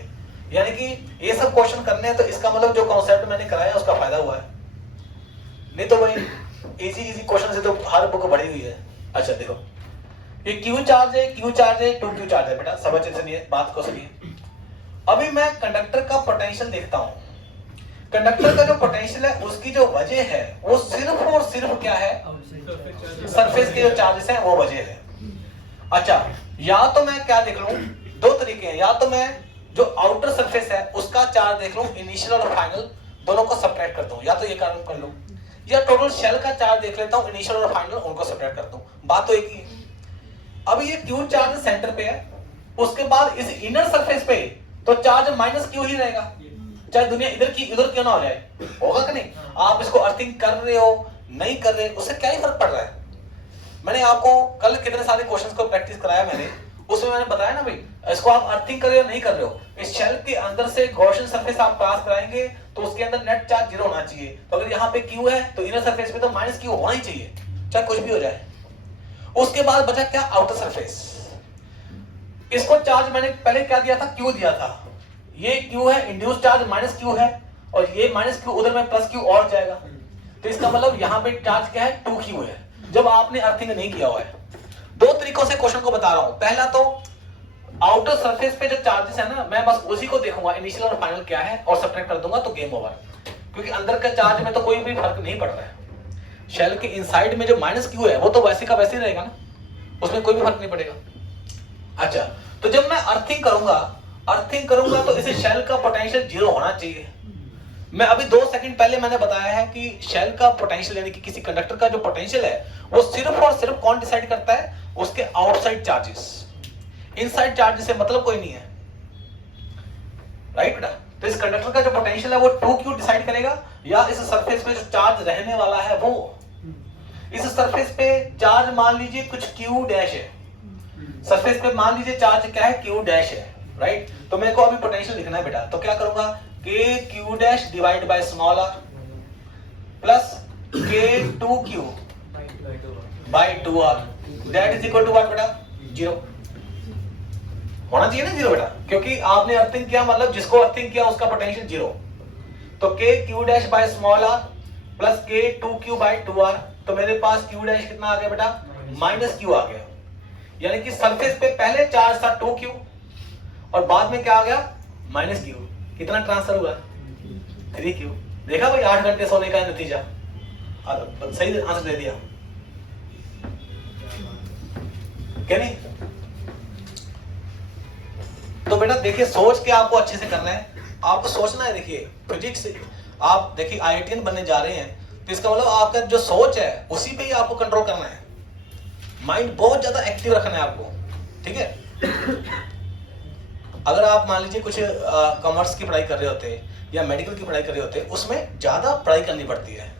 यानी कि ये सब क्वेश्चन करने हैं तो इसका मतलब जो कॉन्सेप्ट मैंने कराया उसका फायदा हुआ है, नहीं तो भाई इजी क्वेश्चन से तो हर बुक भरी हुई है। अच्छा देखो, ये क्यू चार्ज है, क्यू चार्ज है, 2q चार्ज है बेटा, सब अच्छे से सुनिए बात को सुनिए। अभी मैं कंडक्टर का पोटेंशियल देखता हूं, कंडक्टर का जो पोटेंशियल है उसकी जो वजह है वो सिर्फ और सिर्फ क्या है? सरफेस के जो चार्जेस हैं वो वजह है। अच्छा, या तो मैं क्या देख लूं, दो तरीके हैं, या तो मैं जो आउटर सरफेस है उसका चार्ज देख लूं, इनिशियल और फाइनल दोनों को सब्ट्रैक्ट कर दूं, या तो ये काम कर लूं, या टोटल शेल का चार्ज देख लेता हूं, इनिशियल और फाइनल उनको सब्ट्रैक्ट कर दूं, बात तो एक ही है। अब ये क्यू चार्ज सेंटर पे है, उसके बाद इस इनर सरफेस पे तो चार्ज माइनस क्यू ही रहेगा, चाहे दुनिया इधर की इधर क्यों ना हो जाए, होगा कि नहीं? आप इसको अर्थिंग कर रहे हो नहीं कर रहे, उससे क्या ही फर्क पड़ रहा है? मैंने आपको कल कितने सारे क्वेश्चंस को प्रैक्टिस कराया मैंने, उसमें मैंने बताया ना भाई, इसको आप अर्थिंग कर रहे हो नहीं कर रहे हो, इस शेल के अंदर से गॉसियन सरफेस आप पास कराएंगे तो उसके अंदर नेट चार्ज जीरो होना चाहिए, तो अगर यहाँ पे क्यू है तो इनर सरफेस पे तो माइनस क्यू होना ही चाहिए, चाहे कुछ भी हो जाए। उसके बाद बचा क्या? Outer surface. इसको चार्ज मैंने पहले क्या दिया था? क्यू दिया था, ये क्यू है, इंड्यूस चार्ज माइनस क्यू है, और ये माइनस क्यू उधर में प्लस क्यू और जाएगा, तो इसका मतलब यहाँ पे चार्ज क्या है? 2q है, जब आपने अर्थिंग नहीं किया हुआ है। दो तरीकों से क्वेश्चन को बता रहा हूं, पहला तो आउटर सरफेस पे जो चार्जेस है ना, मैं बस उसी को देखूंगा इनिशियल और फाइनल क्या है और सब्ट्रैक्ट कर दूंगा तो गेम ओवर, क्योंकि अंदर का चार्ज में तो कोई भी फर्क नहीं पड़ रहा है। शेल के इनसाइड में जो माइनस क्यू है वो तो वैसे का वैसे ही रहेगा ना, उसमें कोई भी फर्क नहीं पड़ेगा। अच्छा, तो जब मैं अर्थिंग करूंगा तो इसे शेल का पोटेंशियल जीरो होना चाहिए। मैं अभी 2 सेकंड पहले मैंने बताया है कि शेल का पोटेंशियल यानी कि किसी कंडक्टर का जो पोटेंशियल है वो सिर्फ और सिर्फ कौन डिसाइड करता है? उसके आउटसाइड चार्जेस, इनसाइड चार्जेस से मतलब कोई नहीं है, राइट बेटा? तो इस कंडक्टर का जो पोटेंशियल है वो 2q डिसाइड करेगा, या इस सरफेस पे जो चार्ज रहने वाला है वो, इस सरफेस पे चार्ज मान लीजिए कुछ q डैश है, सरफेस पे मान लीजिए चार्ज क्या है? q डैश है, राइट? तो मेरे को अभी पोटेंशियल लिखना है बेटा, तो क्या करूंगा? k q dash divide by small r plus k 2q by 2r that is equal to what बेटा? 0 होना चाहिए ना, 0 बेटा, क्योंकि आपने अर्थिंग किया मतलब जिसको अर्थिंग किया उसका पोटेंशियल 0। तो k q dash by small r plus k 2q by 2r, तो मेरे पास q डैश कितना आ गया बेटा? माइनस q आ गया, यानी कि सरफेस पे पहले चार्ज था 2q और बाद में क्या आ गया? Minus q। कितना ट्रांसफर हुआ? 3q। देखा भाई 8 घंटे सोने का नतीजा, सही आंसर दे दिया क्या नहीं? तो बेटा देखिए, सोच के आपको अच्छे से करना है, आपको सोचना है। देखिए फिजिक्स आप देखिए IITian बनने जा रहे हैं, तो इसका मतलब आपका जो सोच है उसी पे ही आपको कंट्रोल करना है, माइंड बहुत ज्यादा एक्टिव रखना है आपको, ठीक है। अगर आप मान लीजिए कुछ कॉमर्स की पढ़ाई कर रहे होते या मेडिकल की पढ़ाई कर रहे होते, उसमें ज्यादा पढ़ाई करनी पड़ती है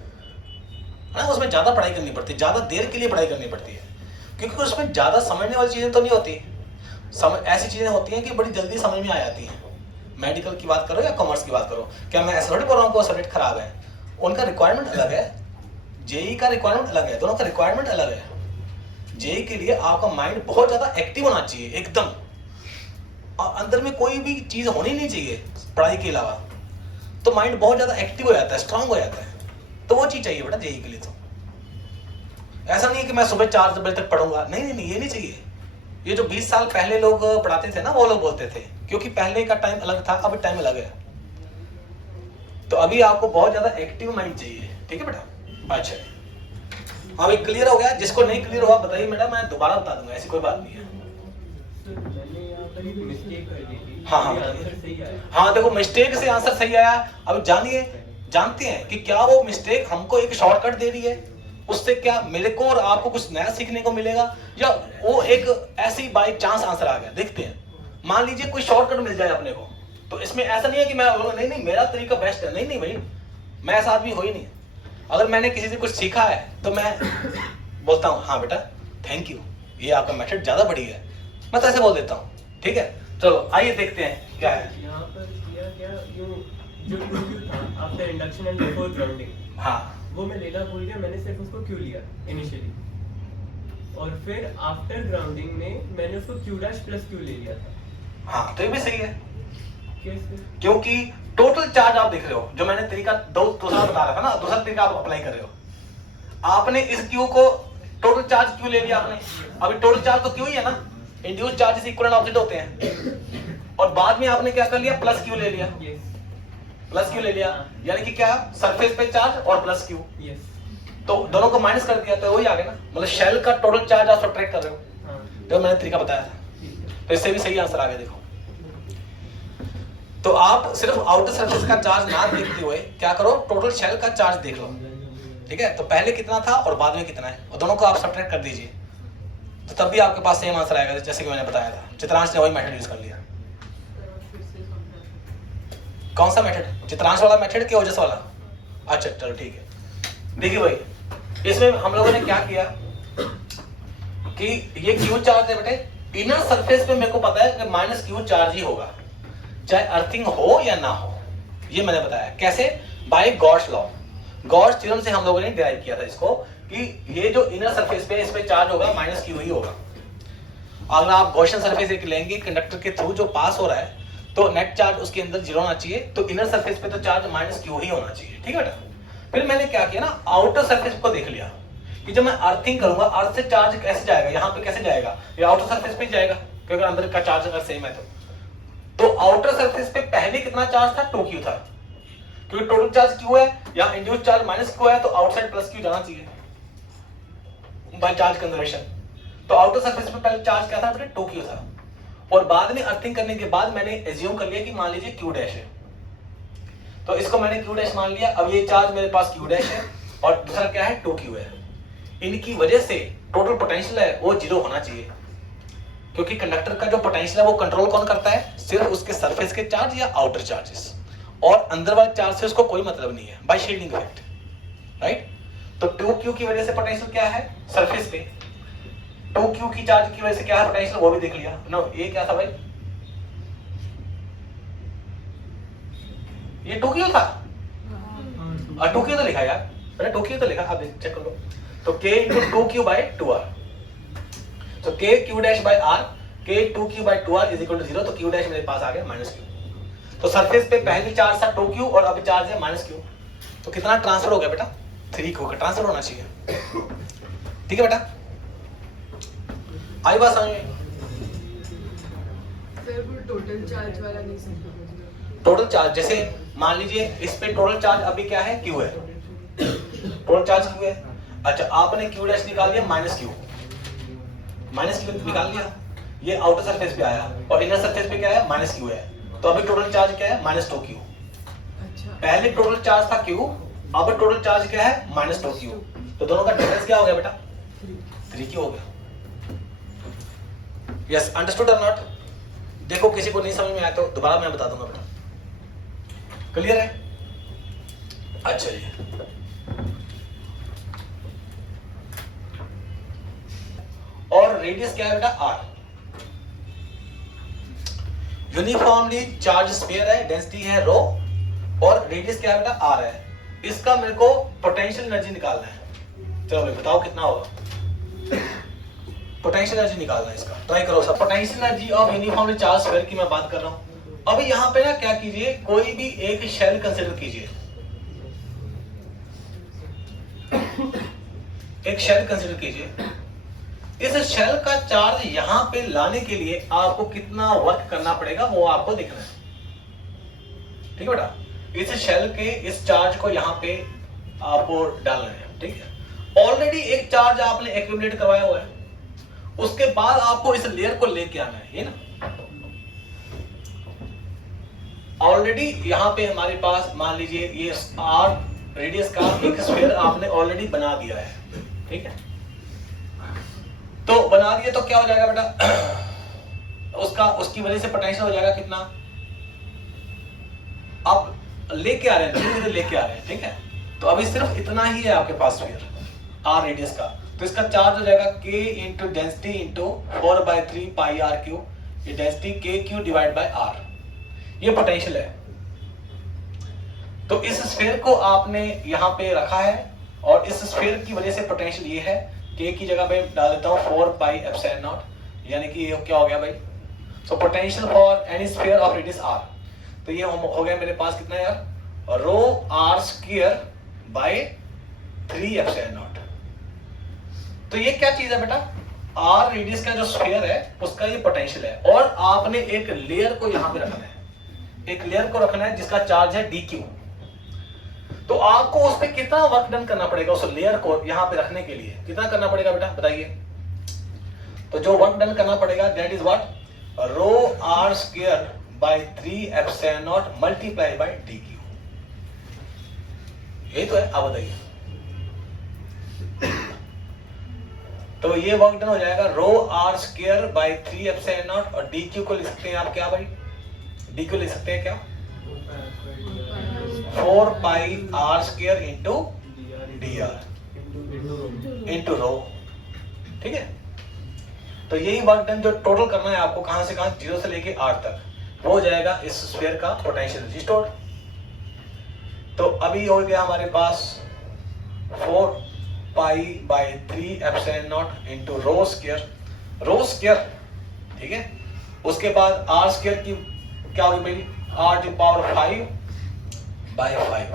ना, उसमें ज्यादा पढ़ाई करनी पड़ती है, ज्यादा देर के लिए पढ़ाई करनी पड़ती है, क्योंकि उसमें ज्यादा समझने वाली चीजें तो नहीं होती, ऐसी चीजें होती हैं कि बड़ी जल्दी समझ में आ जाती हैं। मेडिकल की बात करो या कॉमर्स की बात करो, क्या मैं ऐसा थोड़ी बोल रहा हूँ कि सब्जेक्ट खराब है, उनका रिक्वायरमेंट अलग है, जेई का रिक्वायरमेंट अलग है, दोनों का रिक्वायरमेंट अलग है। जेई के लिए आपका माइंड बहुत ज्यादा एक्टिव होना चाहिए एकदम, और अंदर में कोई भी चीज होनी नहीं चाहिए पढ़ाई के अलावा, तो माइंड बहुत ज्यादा एक्टिव हो जाता है, स्ट्रांग हो जाता है, तो वो चीज चाहिए बेटा जेई के लिए। तो ऐसा नहीं है कि मैं सुबह 4 बजे तक पढ़ूंगा, नहीं नहीं, ये नहीं चाहिए। ये जो 20 साल पहले लोग पढ़ाते थे ना, वो लोग बोलते थे, क्योंकि पहले का टाइम अलग था, अभी टाइम अलग है, तो अभी आपको बहुत ज्यादा एक्टिव माइंड चाहिए, ठीक है बेटा। अच्छा, अभी क्लियर हो गया? जिसको नहीं क्लियर हुआ बताइए बेटा, मैं दोबारा बता दूंगा, ऐसी कोई बात नहीं है। मैंने यहाँ पर एक मिस्टेक कर दी थी, हाँ, हाँ, ये आंसर सही आया। हाँ देखो, मिस्टेक से आंसर सही आया। अब जानते हैं कि क्या वो मिस्टेक हमको एक शॉर्टकट दे रही है, उससे क्या मेरे को और आपको कुछ नया सीखने को मिलेगा, या वो एक ऐसी बाय चांस आंसर आ गया। देखते हैं, मान लीजिए कोई शॉर्टकट मिल जाए अपने को, तो इसमें ऐसा नहीं है कि मैं नहीं नहीं मेरा तरीका बेस्ट है, नहीं नहीं भाई, मैं ऐसा आदमी हो ही नहीं। अगर मैंने किसी से कुछ सीखा है तो मैं बोलता हूँ हाँ बेटा थैंक यू, ये आपका मेथड ज्यादा बढ़िया है, मैं तो ऐसे बोल देता हूँ, ठीक है। चलो आइए देखते हैं क्या है। यहाँ पर किया क्या, यूं जो क्यू था after induction and before grounding, हाँ वो मैं लेना भूल गया, मैंने सिर्फ उसको क्यू लिया इनिशियली, और फिर आफ्टर ग्राउंडिंग में मैंने उसको क्यू डैश प्लस क्यू ले लिया था। हाँ, तो ये भी सही है, कैसे? क्योंकि टोटल चार्ज आप देख रहे हो, जो मैंने तरीका दूसरा बता रहा था ना, दूसरा तरीका आप अप्लाई कर रहे हो। आपने इस क्यू को टोटल चार्ज क्यू ले लिया आपने, अभी टोटल चार्ज तो क्यू ही है ना, इंड्यूस चार्जेस इक्विवेलेंट ऑपोजिट होते हैं, और बाद में आपने क्या कर लिया, प्लस क्यू ले लिया, प्लस क्यू ले लिया, यानी कि क्या, सरफेस पे चार्ज और प्लस क्यू, तो दोनों को माइनस कर दिया, तो वही आ गया ना, मतलब शेल का टोटल चार्ज आप सब्ट्रैक्ट कर रहे हो, तो मैंने तरीका बताया था, तो इससे भी सही आंसर आ गया। देखो, तो आप सिर्फ आउटर सरफेस का चार्ज ना देखते हुए क्या करो, टोटल शेल का चार्ज देख लो, ठीक है। तो पहले कितना था और बाद में कितना है, और दोनों को आप सब्ट्रैक्ट कर दीजिए, तो तब भी आपके पास सेम आंसर आएगा, जैसे कि मैंने बताया था। चित्रांश ने वही मेथड यूज कर लिया। कौन सा मेथड, चित्रांश वाला मेथड कि ओजस वाला? अच्छा चलो ठीक है। देखिए भाई, इसमें हम लोगों ने क्या किया कि ये क्यू चार्ज है बेटे, इनर सरफेस पे मेरे को पता है कि माइनस क्यू चार्ज ही होगा, चाहे अर्थिंग हो या ना हो, ये मैंने बताया। कैसे? By Gauss law, Gauss theorem से हम लोगों ने डिराइव किया था इसको, कि ये जो इनर सरफेस पे, इस पे चार्ज होगा माइनस क्यू ही होगा। अगर आप गॉसियन सरफेस एक लेंगे, कंडक्टर के थ्रू जो पास हो रहा है, तो नेट चार्ज उसके अंदर 0 होना चाहिए, तो इनर सरफेस पे तो चार्ज माइनस क्यू ही होना चाहिए, ठीक है बेटा। फिर मैंने क्या किया ना, आउटर सरफेस को देख लिया कि जब मैं अर्थिंग करूंगा, अर्थ से चार्ज कैसे जाएगा, यहाँ पे कैसे जाएगा, ये आउटर सरफेस पे जाएगा, क्योंकि अंदर का चार्ज अगर सेम है तो आउटर सरफेस पे पहले कितना चार्ज था, 2q था, क्योंकि टोटल चार्ज q है, यहाँ इंड्यूस चार्ज माइनस q है, तो आउटसाइड प्लस q जाना चाहिए बाय चार्ज कंजर्वेशन। तो आउटर सरफेस पे पहले चार्ज क्या था बेटे, 2q था, और बाद में अर्थिंग करने के बाद मैंने एज्यूम कर लिया कि मान लीजिए q डैश है, तो इसको मैंने q डैश मान लिया। अब ये चार्ज मेरे पास q डैश है और दूसरा क्या है, 2q है, इनकी वजह से टोटल पोटेंशियल है वो 0 होना चाहिए, क्योंकि कंडक्टर का जो पोटेंशियल है वो कंट्रोल कौन करता है, सिर्फ उसके सरफेस के चार्ज या आउटर चार्जेस, और अंदर वाले चार्ज से उसको कोई मतलब नहीं है, बाय शील्डिंग इफेक्ट, राइट। तो 2q की वजह से पोटेंशियल क्या है सरफेस पे, 2q की चार्ज की वजह से क्या है पोटेंशियल, वो भी देख लिया ना। ये क्या था भाई, ये 2q था, और 2q तो लिखा यार, मैंने 2q तो लिखा, आप चेक कर लो। तो k × 2q by 2r, तो k q dash by r, k 2q by 2r is equal to 0, तो q डैश मेरे पास आ गया माइनस q। तो सरफेस पे पहले चार्ज था 2q और अभी चार्ज है माइनस q, तो कितना ट्रांसफर हो गया बेटा, 3q का ट्रांसफर होना चाहिए, ठीक है बेटा। आई बात समझ में? फिर वो टोटल चार्ज वाला नहीं समझा। टोटल चार्ज, जैसे मान लीजिए इस पे टोटल चार्ज अभी क्या है, q है, टोटल चार्ज q है। अच्छा, आपने q डैश निकाल दिया माइनस q निकाल लिया, ये आउटर सरफेस पे आया, और इनर सरफेस पे क्या है, माइनस q है, तो अभी टोटल चार्ज क्या है, माइनस 2q, अच्छा, पहले टोटल चार्ज था Q, अब टोटल चार्ज क्या है -2Q, तो दोनों का डिफरेंस क्या हो गया बेटा 3Q हो गया। यस, अंडरस्टूड और नॉट? देखो किसी को नहीं समझ में आया तो दोबारा मैं बता दूंगा बेटा, क्लियर है? अच्छा जी, और रेडियस क्या है बेटा R। यूनिफॉर्मली चार्ज स्फीयर है, डेंसिटी है रो, और रेडियस क्या है बेटा R है। इसका मेरे को पोटेंशियल एनर्जी निकालना है। चलो भाई बताओ कितना होगा, पोटेंशियल एनर्जी निकालना है इसका, ट्राई करो सब। Potential energy of uniformly charge sphere की मैं बात कर रहा हूं। अभी यहाँ पे ना क्या कीजिए, कोई भी एक शेल कंसिडर कीजिए, एक शेल कंसिडर कीजिए। इस शेल का चार्ज यहां पे लाने के लिए आपको कितना वर्क करना पड़ेगा वो आपको देखना है, ठीक है बेटा। इस शेल के इस चार्ज को यहां पे आपको डालना है, ठीक है। ऑलरेडी एक चार्ज आपने एक्यूमुलेट करवाया हुआ है, उसके बाद आपको इस लेयर को लेके आना है, ये ना। ऑलरेडी यहां पे हमारे पास मान लीजिए ये R रेडियस का एक स्फीयर आपने ऑलरेडी बना दिया है, ठीक है। तो बना दिया तो क्या हो जाएगा बेटा, उसकी वजह से पोटेंशियल हो जाएगा कितना, अब लेके आ रहे हैं, धीरे धीरे लेके आ रहे हैं, ठीक है। तो अभी सिर्फ इतना ही है आपके पास स्फीयर R रेडियस का, तो इसका चार्ज हो जाएगा K इंटू डेंसिटी इंटू 4/3 पाई R क्यू, ये density KQ divide bye R, ये पोटेंशियल है। तो इस स्फीयर को आपने यहां पे रखा है, और इस स्फीयर की वजह से पोटेंशियल ये है, K की जगह पे डाल देता हूं 4 पाई एप्सिलॉन नॉट, यानी कि ये क्या हो गया भाई, so potential for any sphere of radius R, तो ये हो गया मेरे पास कितना यार, रो R square by 3 epsilon not. तो ये क्या चीज है बेटा, R रेडियस का जो स्फीयर है उसका ये पोटेंशियल है, और आपने एक लेयर को यहां पे रखना है, एक लेयर को रखना है जिसका चार्ज है dq। तो आपको उस पे कितना वर्क डन करना पड़ेगा, उस लेयर को यहां पे रखने के लिए कितना करना पड़ेगा बेटा बताइए। तो जो वर्क डन करना पड़ेगा that is what, rho R square by 3 epsilon naught multiply by dq, यही तो है। आप बताइए, तो ये वर्क डन हो जाएगा रो R square by 3 epsilon not, और dq को लिख सकते हैं आप क्या भाई, dq लिख सकते हैं क्या, 4 पाई R square into dr into rho, ठीक है। तो यही वर्क डन जो टोटल करना है आपको, कहां से कहां, 0 से लेके R तक, वो हो जाएगा इस स्फीयर का पोटेंशियल एनर्जी स्टोर्ड। तो अभी हो गया हमारे पास 4 pi bye 3 epsilon not into rho square, ठीक है। उसके बाद R स्क्वायर की क्या होगी भाई, R टू पावर 5 बाय 5,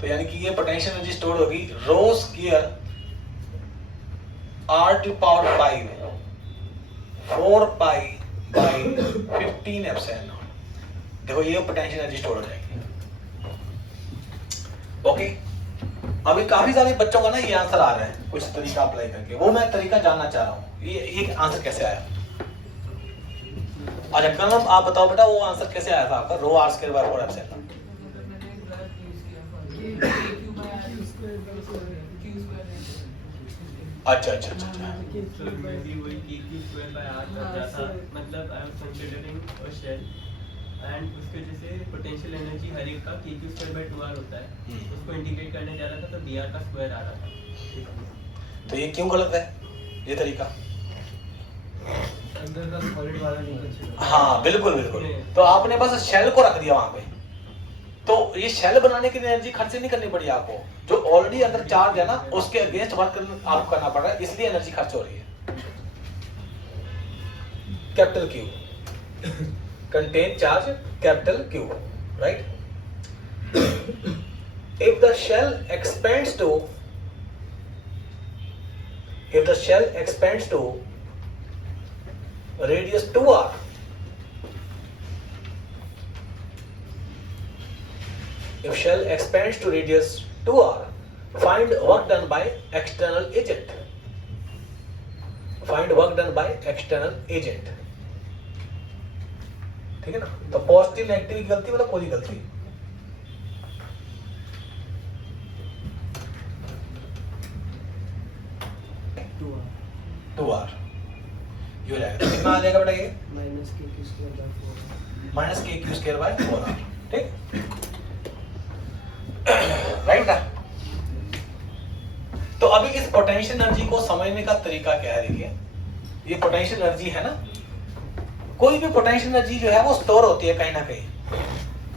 तो यानी कि ये पोटेंशियल एनर्जी स्टोर होगी rho square R to power 5 4 pi by 15 epsilon naught. देखो ये पोटेंशियल एनर्जी स्टोर हो जाएगी, ओके। अभी काफी सारे बच्चों का ना ये आंसर आ रहा है कुछ तरीका अप्लाई करके, वो मैं तरीका जानना चाह रहा हूँ, ये आंसर कैसे आया। अच्छा करण आप बताओ बेटा, वो आंसर कैसे आया था आपका, rho R square by 4 epsilon. अच्छा अच्छा अच्छा अच्छा, मतलब I am considering a shell and उसके जैसे पोटेंशियल एनर्जी हर एक का KQ स्क्वायर बाय 2R होता है, उसको इंटीग्रेट करने जा रहा था तो dr का स्क्वायर आ रहा था। तो ये क्यों गलत है ये तरीका, अंदर का सॉलिड वाला नहीं कंसीडर, हाँ बिल्कुल बिल्कुल। तो आपने बस शेल को रख दिया वहां पे, तो ये शेल बनाने के लिए एनर्जी खर्च नहीं करनी पड़ी आपको, जो ऑलरेडी अंदर चार्ज है ना उसके अगेंस्ट वर्क आपको करना पड़ रहा है, इसलिए एनर्जी खर्च हो रही है। Capital Q contain charge capital Q, right? If the shell expands to radius 2R, if shell expands to radius 2R, find work done by external agent. ठीक है ना। तो पॉजिटिव नेगेटिव की गलती मतलब कोई गलती, 2r 2r ये हो जाएगा। तो कितना आ जाएगा बेटा ये minus kq square by 4r minus K Q square by 4r। ठीक राइट बेटा। तो अभी इस पोटेंशियल एनर्जी को समझने का तरीका क्या है, देखिए ये पोटेंशियल एनर्जी है ना, कोई भी पोटेंशियल एनर्जी जो है वो स्टोर होती है कहीं ना कहीं।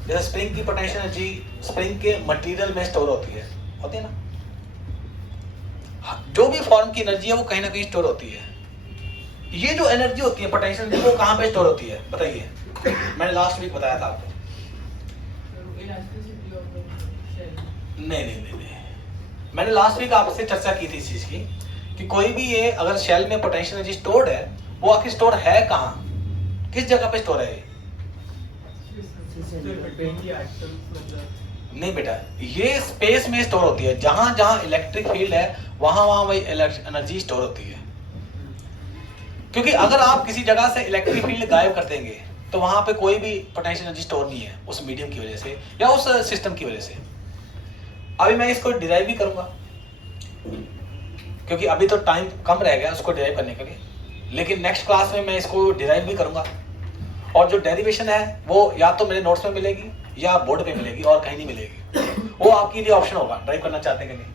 जैसे स्प्रिंग की पोटेंशियल एनर्जी स्प्रिंग के मटेरियल में स्टोर होती है ना। जो भी फॉर्म की एनर्जी है वो कहीं ना कहीं स्टोर होती है। ये जो एनर्जी होती है पोटेंशियल एनर्जी वो कहाँ पे स्टोर होती है बताइए? मैंने लास्ट वीक बताया था आपको। Elasticity of the shell. नहीं, मैंने लास्ट वीक आपसे चर्चा की थी इस चीज की कि कोई भी ये अगर शेल में पोटेंशियल एनर्जी स्टोर्ड है वो आखिर स्टोर है कहाँ, किस जगह पे स्टोर है ये? नहीं बेटा, ये स्पेस में स्टोर होती है। जहां जहां इलेक्ट्रिक फील्ड है वहां वहां वही एनर्जी स्टोर होती है। क्योंकि अगर आप किसी जगह से इलेक्ट्रिक फील्ड गायब कर देंगे तो वहां पे कोई भी पोटेंशियल एनर्जी स्टोर नहीं है उस मीडियम की वजह से या उस सिस्टम की वजह से। अभी मैं इसको डिराइव भी करूंगा क्योंकि अभी तो टाइम कम रह गया उसको डिराइव करने के लिए, लेकिन नेक्स्ट क्लास में मैं इसको डिराइव भी करूंगा। और जो डेरिवेशन है वो या तो मेरे नोट्स में मिलेगी या बोर्ड पे मिलेगी और कहीं नहीं मिलेगी। वो आपके लिए ऑप्शन होगा ड्राइव करना चाहते हैं कि नहीं।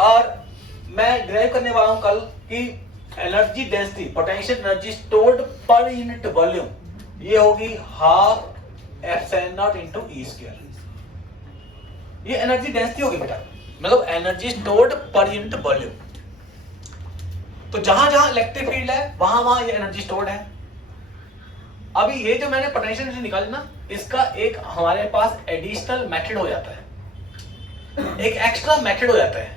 और मैं ड्राइव करने वाला हूं कल कि energy density potential energy stored per unit volume ये होगी half epsilon not into E square. ये एनर्जी डेंसिटी होगी बेटा, मतलब energy stored per unit volume. तो जहां जहां इलेक्ट्रिक फील्ड है वहां वहां ये एनर्जी स्टोर्ड है। अभी ये जो मैंने पोटेंशियल एनर्जी निकाली ना, इसका एक हमारे पास एडिशनल मेथड हो जाता है, एक एक्स्ट्रा मेथड हो जाता है।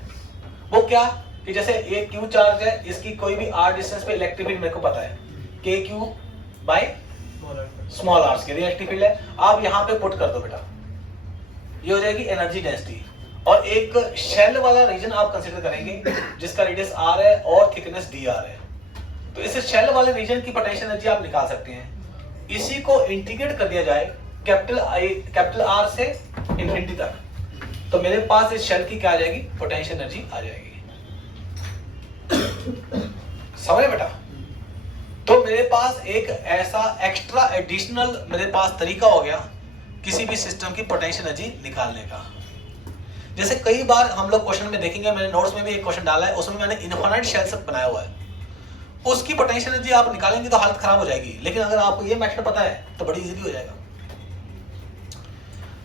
वो क्या कि जैसे ये क्यू चार्ज है, इसकी कोई भी आर डिस्टेंस पे इलेक्ट्रिक फील्ड मेरे को पता है के क्यू बाय स्मॉल आर की इलेक्ट्रिक फील्ड है। आप यहाँ पे पुट कर दो बेटा, ये हो जाएगी एनर्जी डेंसिटी। और एक शेल वाला रीजन आप कंसीडर करेंगे जिसका रेडियस आर है और थिकनेस डी आर है। तो इस शेल वाले रीजन की पोटेंशियल एनर्जी आप निकाल सकते हैं। इसी को इंटीग्रेट कर दिया जाए कैपिटल आर से इंफिनिटी तक, तो मेरे पास इस शेल की क्या आ जाएगी पोटेंशियल एनर्जी आ जाएगी। समझे बेटा? तो मेरे पास एक ऐसा एक्स्ट्रा एडिशनल मेरे पास तरीका हो गया किसी भी सिस्टम की पोटेंशियल एनर्जी निकालने का। जैसे कई बार हम लोग क्वेश्चन में देखेंगे, मैंने नोट्स में भी एक क्वेश्चन डाला है, उसमें मैंने इनफाइनाइट शेल सब बनाया हुआ है। उसकी पोटेंशियल एनर्जी आप निकालेंगे तो हालत खराब हो जाएगी, लेकिन अगर आपको ये मेथड पता है तो बड़ी इजीली हो जाएगा।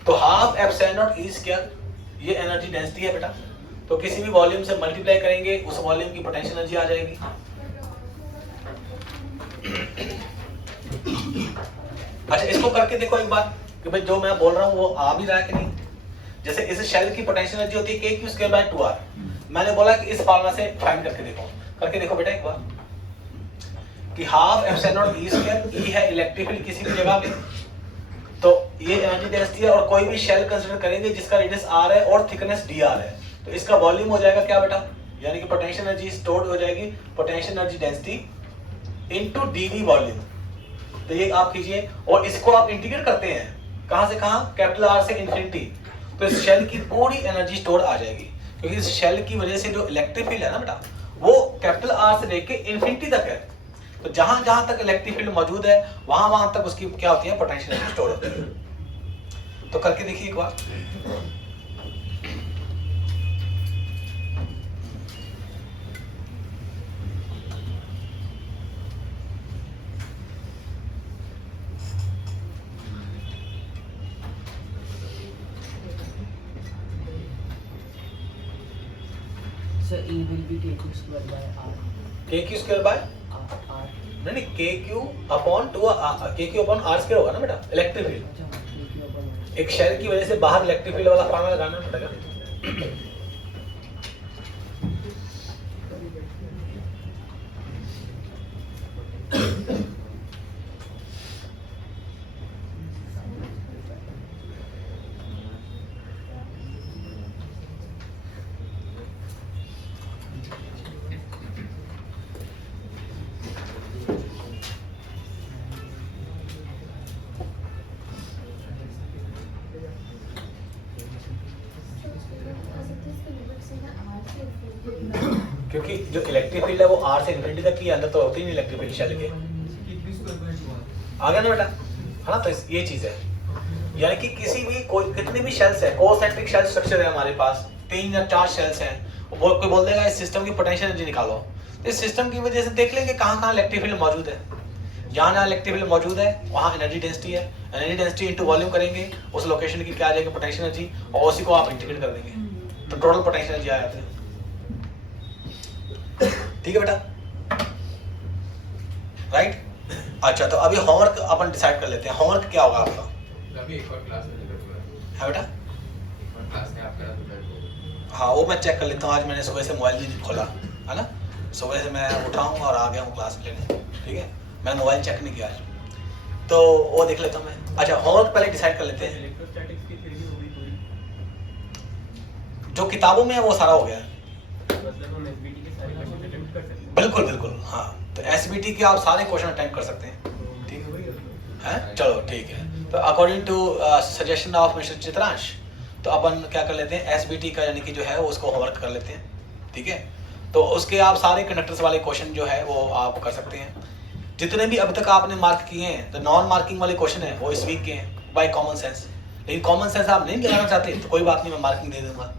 तो half epsilon naught E square ये एनर्जी डेंसिटी है बेटा। तो किसी भी वॉल्यूम से मल्टीप्लाई करेंगे उस वॉल्यूम की पोटेंशियल एनर्जी आ जाएगी। अच्छा, इसको करके देखो एक बार कि भाई जो मैं बोल रहा हूँ वो आ भी रहा है कि नहीं। जैसे इस शेल की पोटेंशियल एनर्जी होती है के क्यू स्क्वायर बाय 2r। मैंने बोला कि इस फार्मूला से फाइंड करके देखो बेटा एक बार कि half epsilon naught E square, E है इलेक्ट्रिक फील्ड किसी भी जगह पे, तो ये एनर्जी डेंसिटी है। और कोई भी शेल कंसीडर करेंगे जिसका रेडियस r है और थिकनेस dr है, तो इसका वॉल्यूम हो जाएगा क्या बेटा, यानी कि पोटेंशियल एनर्जी स्टोर्ड हो जाएगी potential energy density into dv volume. तो ये आप कीजिए और इसको आप इंटीग्रेट करते हैं कहां से कहां, कैपिटल R से इंफिनिटी, तो इस शेल की पूरी एनर्जी स्टोर आ जाएगी। क्योंकि इस शेल की वजह से जो इलेक्ट्रिक फील्ड है ना बेटा वो कैपिटल R से लेके इंफिनिटी तक है। तो जहां जहां तक इलेक्ट्रिक फील्ड मौजूद है वहां वहां तक उसकी क्या होती है पोटेंशियल एनर्जी स्टोर होती है। तो करके देखिए एक बार। So E will be kq square by r. के क्यू स्क्वायर बाय r. नहीं के क्यू अपॉन 2 के क्यू अपॉन r स्क्वायर होगा ना बेटा इलेक्ट्रिक फील्ड। अच्छा, kq upon r. एक शेल की वजह से बाहर इलेक्ट्रिक फील्ड वाला फार्मूला लगाना पड़ेगा। जो इलेक्ट्रिक फील्ड है वो आर से इन्फिनिटी तक की, अंदर तो होती नहीं इलेक्ट्रिक फील्ड शेल के। आ गया ना बेटा, है ना? तो ये चीज है, यानी कि किसी भी कोई कितने भी शेल्स है, कोसेंट्रिक शेल स्ट्रक्चर है हमारे पास, 3 या 4 शेल्स हैं, कोई बोल देगा इस सिस्टम की पोटेंशियल एनर्जी निकालो, इस सिस्टम की वजह से देख लेंगे कहाँ कहाँ इलेक्ट्रिक फील्ड मौजूद है। जहाँ जहाँ इलेक्ट्रिक फील्ड मौजूद है वहाँ एनर्जी डेंसिटी है, एनर्जी डेंसिटी इंटू वॉल्यूम करेंगे, उस लोकेशन की क्या आ जाएगी पोटेंशियल एनर्जी, और उसी को आप इंटीग्रेट कर देंगे तो टोटल पोटेंशियल एनर्जी आ जाती है। ठीक है बेटा, राइट? अच्छा, तो अभी होमवर्क अपन डिसाइड कर लेते हैं, होमवर्क क्या होगा आपका? अभी एक और क्लास में है बेटा? एक और क्लास में आप करा तो हाँ, वो मैं चेक कर लेता हूँ। आज मैंने सुबह से मोबाइल नहीं खोला, है ना? सुबह से मैं उठा हूँ और आ गया हूँ क्लास लेने, ठीक है? मैंने मोबाइल चेक नहीं किया आज, तो वो देख लेता हूँ मैं। अच्छा, होमवर्क पहले डिसाइड कर लेते हैं। इलेक्ट्रोस्टैटिक्स की थ्योरी होगी पूरी, जो किताबों में है वो सारा हो गया है। मतलब हम एसबीटी के सारे क्वेश्चन अटेम्प्ट कर सकते हैं। बिल्कुल बिल्कुल, हाँ। तो एसबीटी के आप सारे क्वेश्चन अटेम्प्ट कर सकते हैं, ठीक है, वही हैं? चलो ठीक है। तो according to suggestion of mister Chitransh, तो अपन क्या कर लेते हैं, एसबीटी का यानी कि जो है उसको होमवर्क कर लेते हैं, ठीक है? तो उसके आप सारे कंडक्टर्स वाले क्वेश्चन जो है वो आप कर सकते हैं। जितने भी अब तक आपने मार्क किए हैं, तो नॉन मार्किंग वाले क्वेश्चन है वो इस वीक के हैं बाय कॉमन सेंस। लेकिन कॉमन सेंस आप नहीं लगाना चाहते तो कोई बात नहीं, मैं मार्किंग दे दूंगा।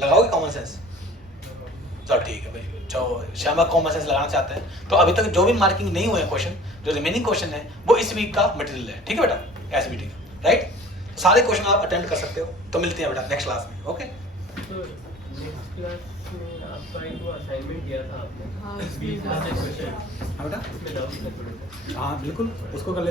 लगाओगे कॉमन सेंस? चलो ठीक है भाई, चलो श्यामा कॉमन सेंस लगाना चाहते हैं तो अभी तक जो भी मार्किंग नहीं हुए क्वेश्चन, जो रिमेनिंग क्वेश्चन है वो इस वीक का मटेरियल है, ठीक है बेटा? एसबीटी का, राइट? सारे क्वेश्चन आप अटेंड कर सकते हो। तो मिलते हैं बेटा नेक्स्ट क्लास में, ओके? तो नेक्स्ट क्लास में आपका एक वो असाइनमेंट दिया था आपने, हाँ, 20 क्वेश्चन, हाँ बेटा, उसमें डाउट था थोड़े से। हाँ बिल्कुल, उसको कर लेते हैं।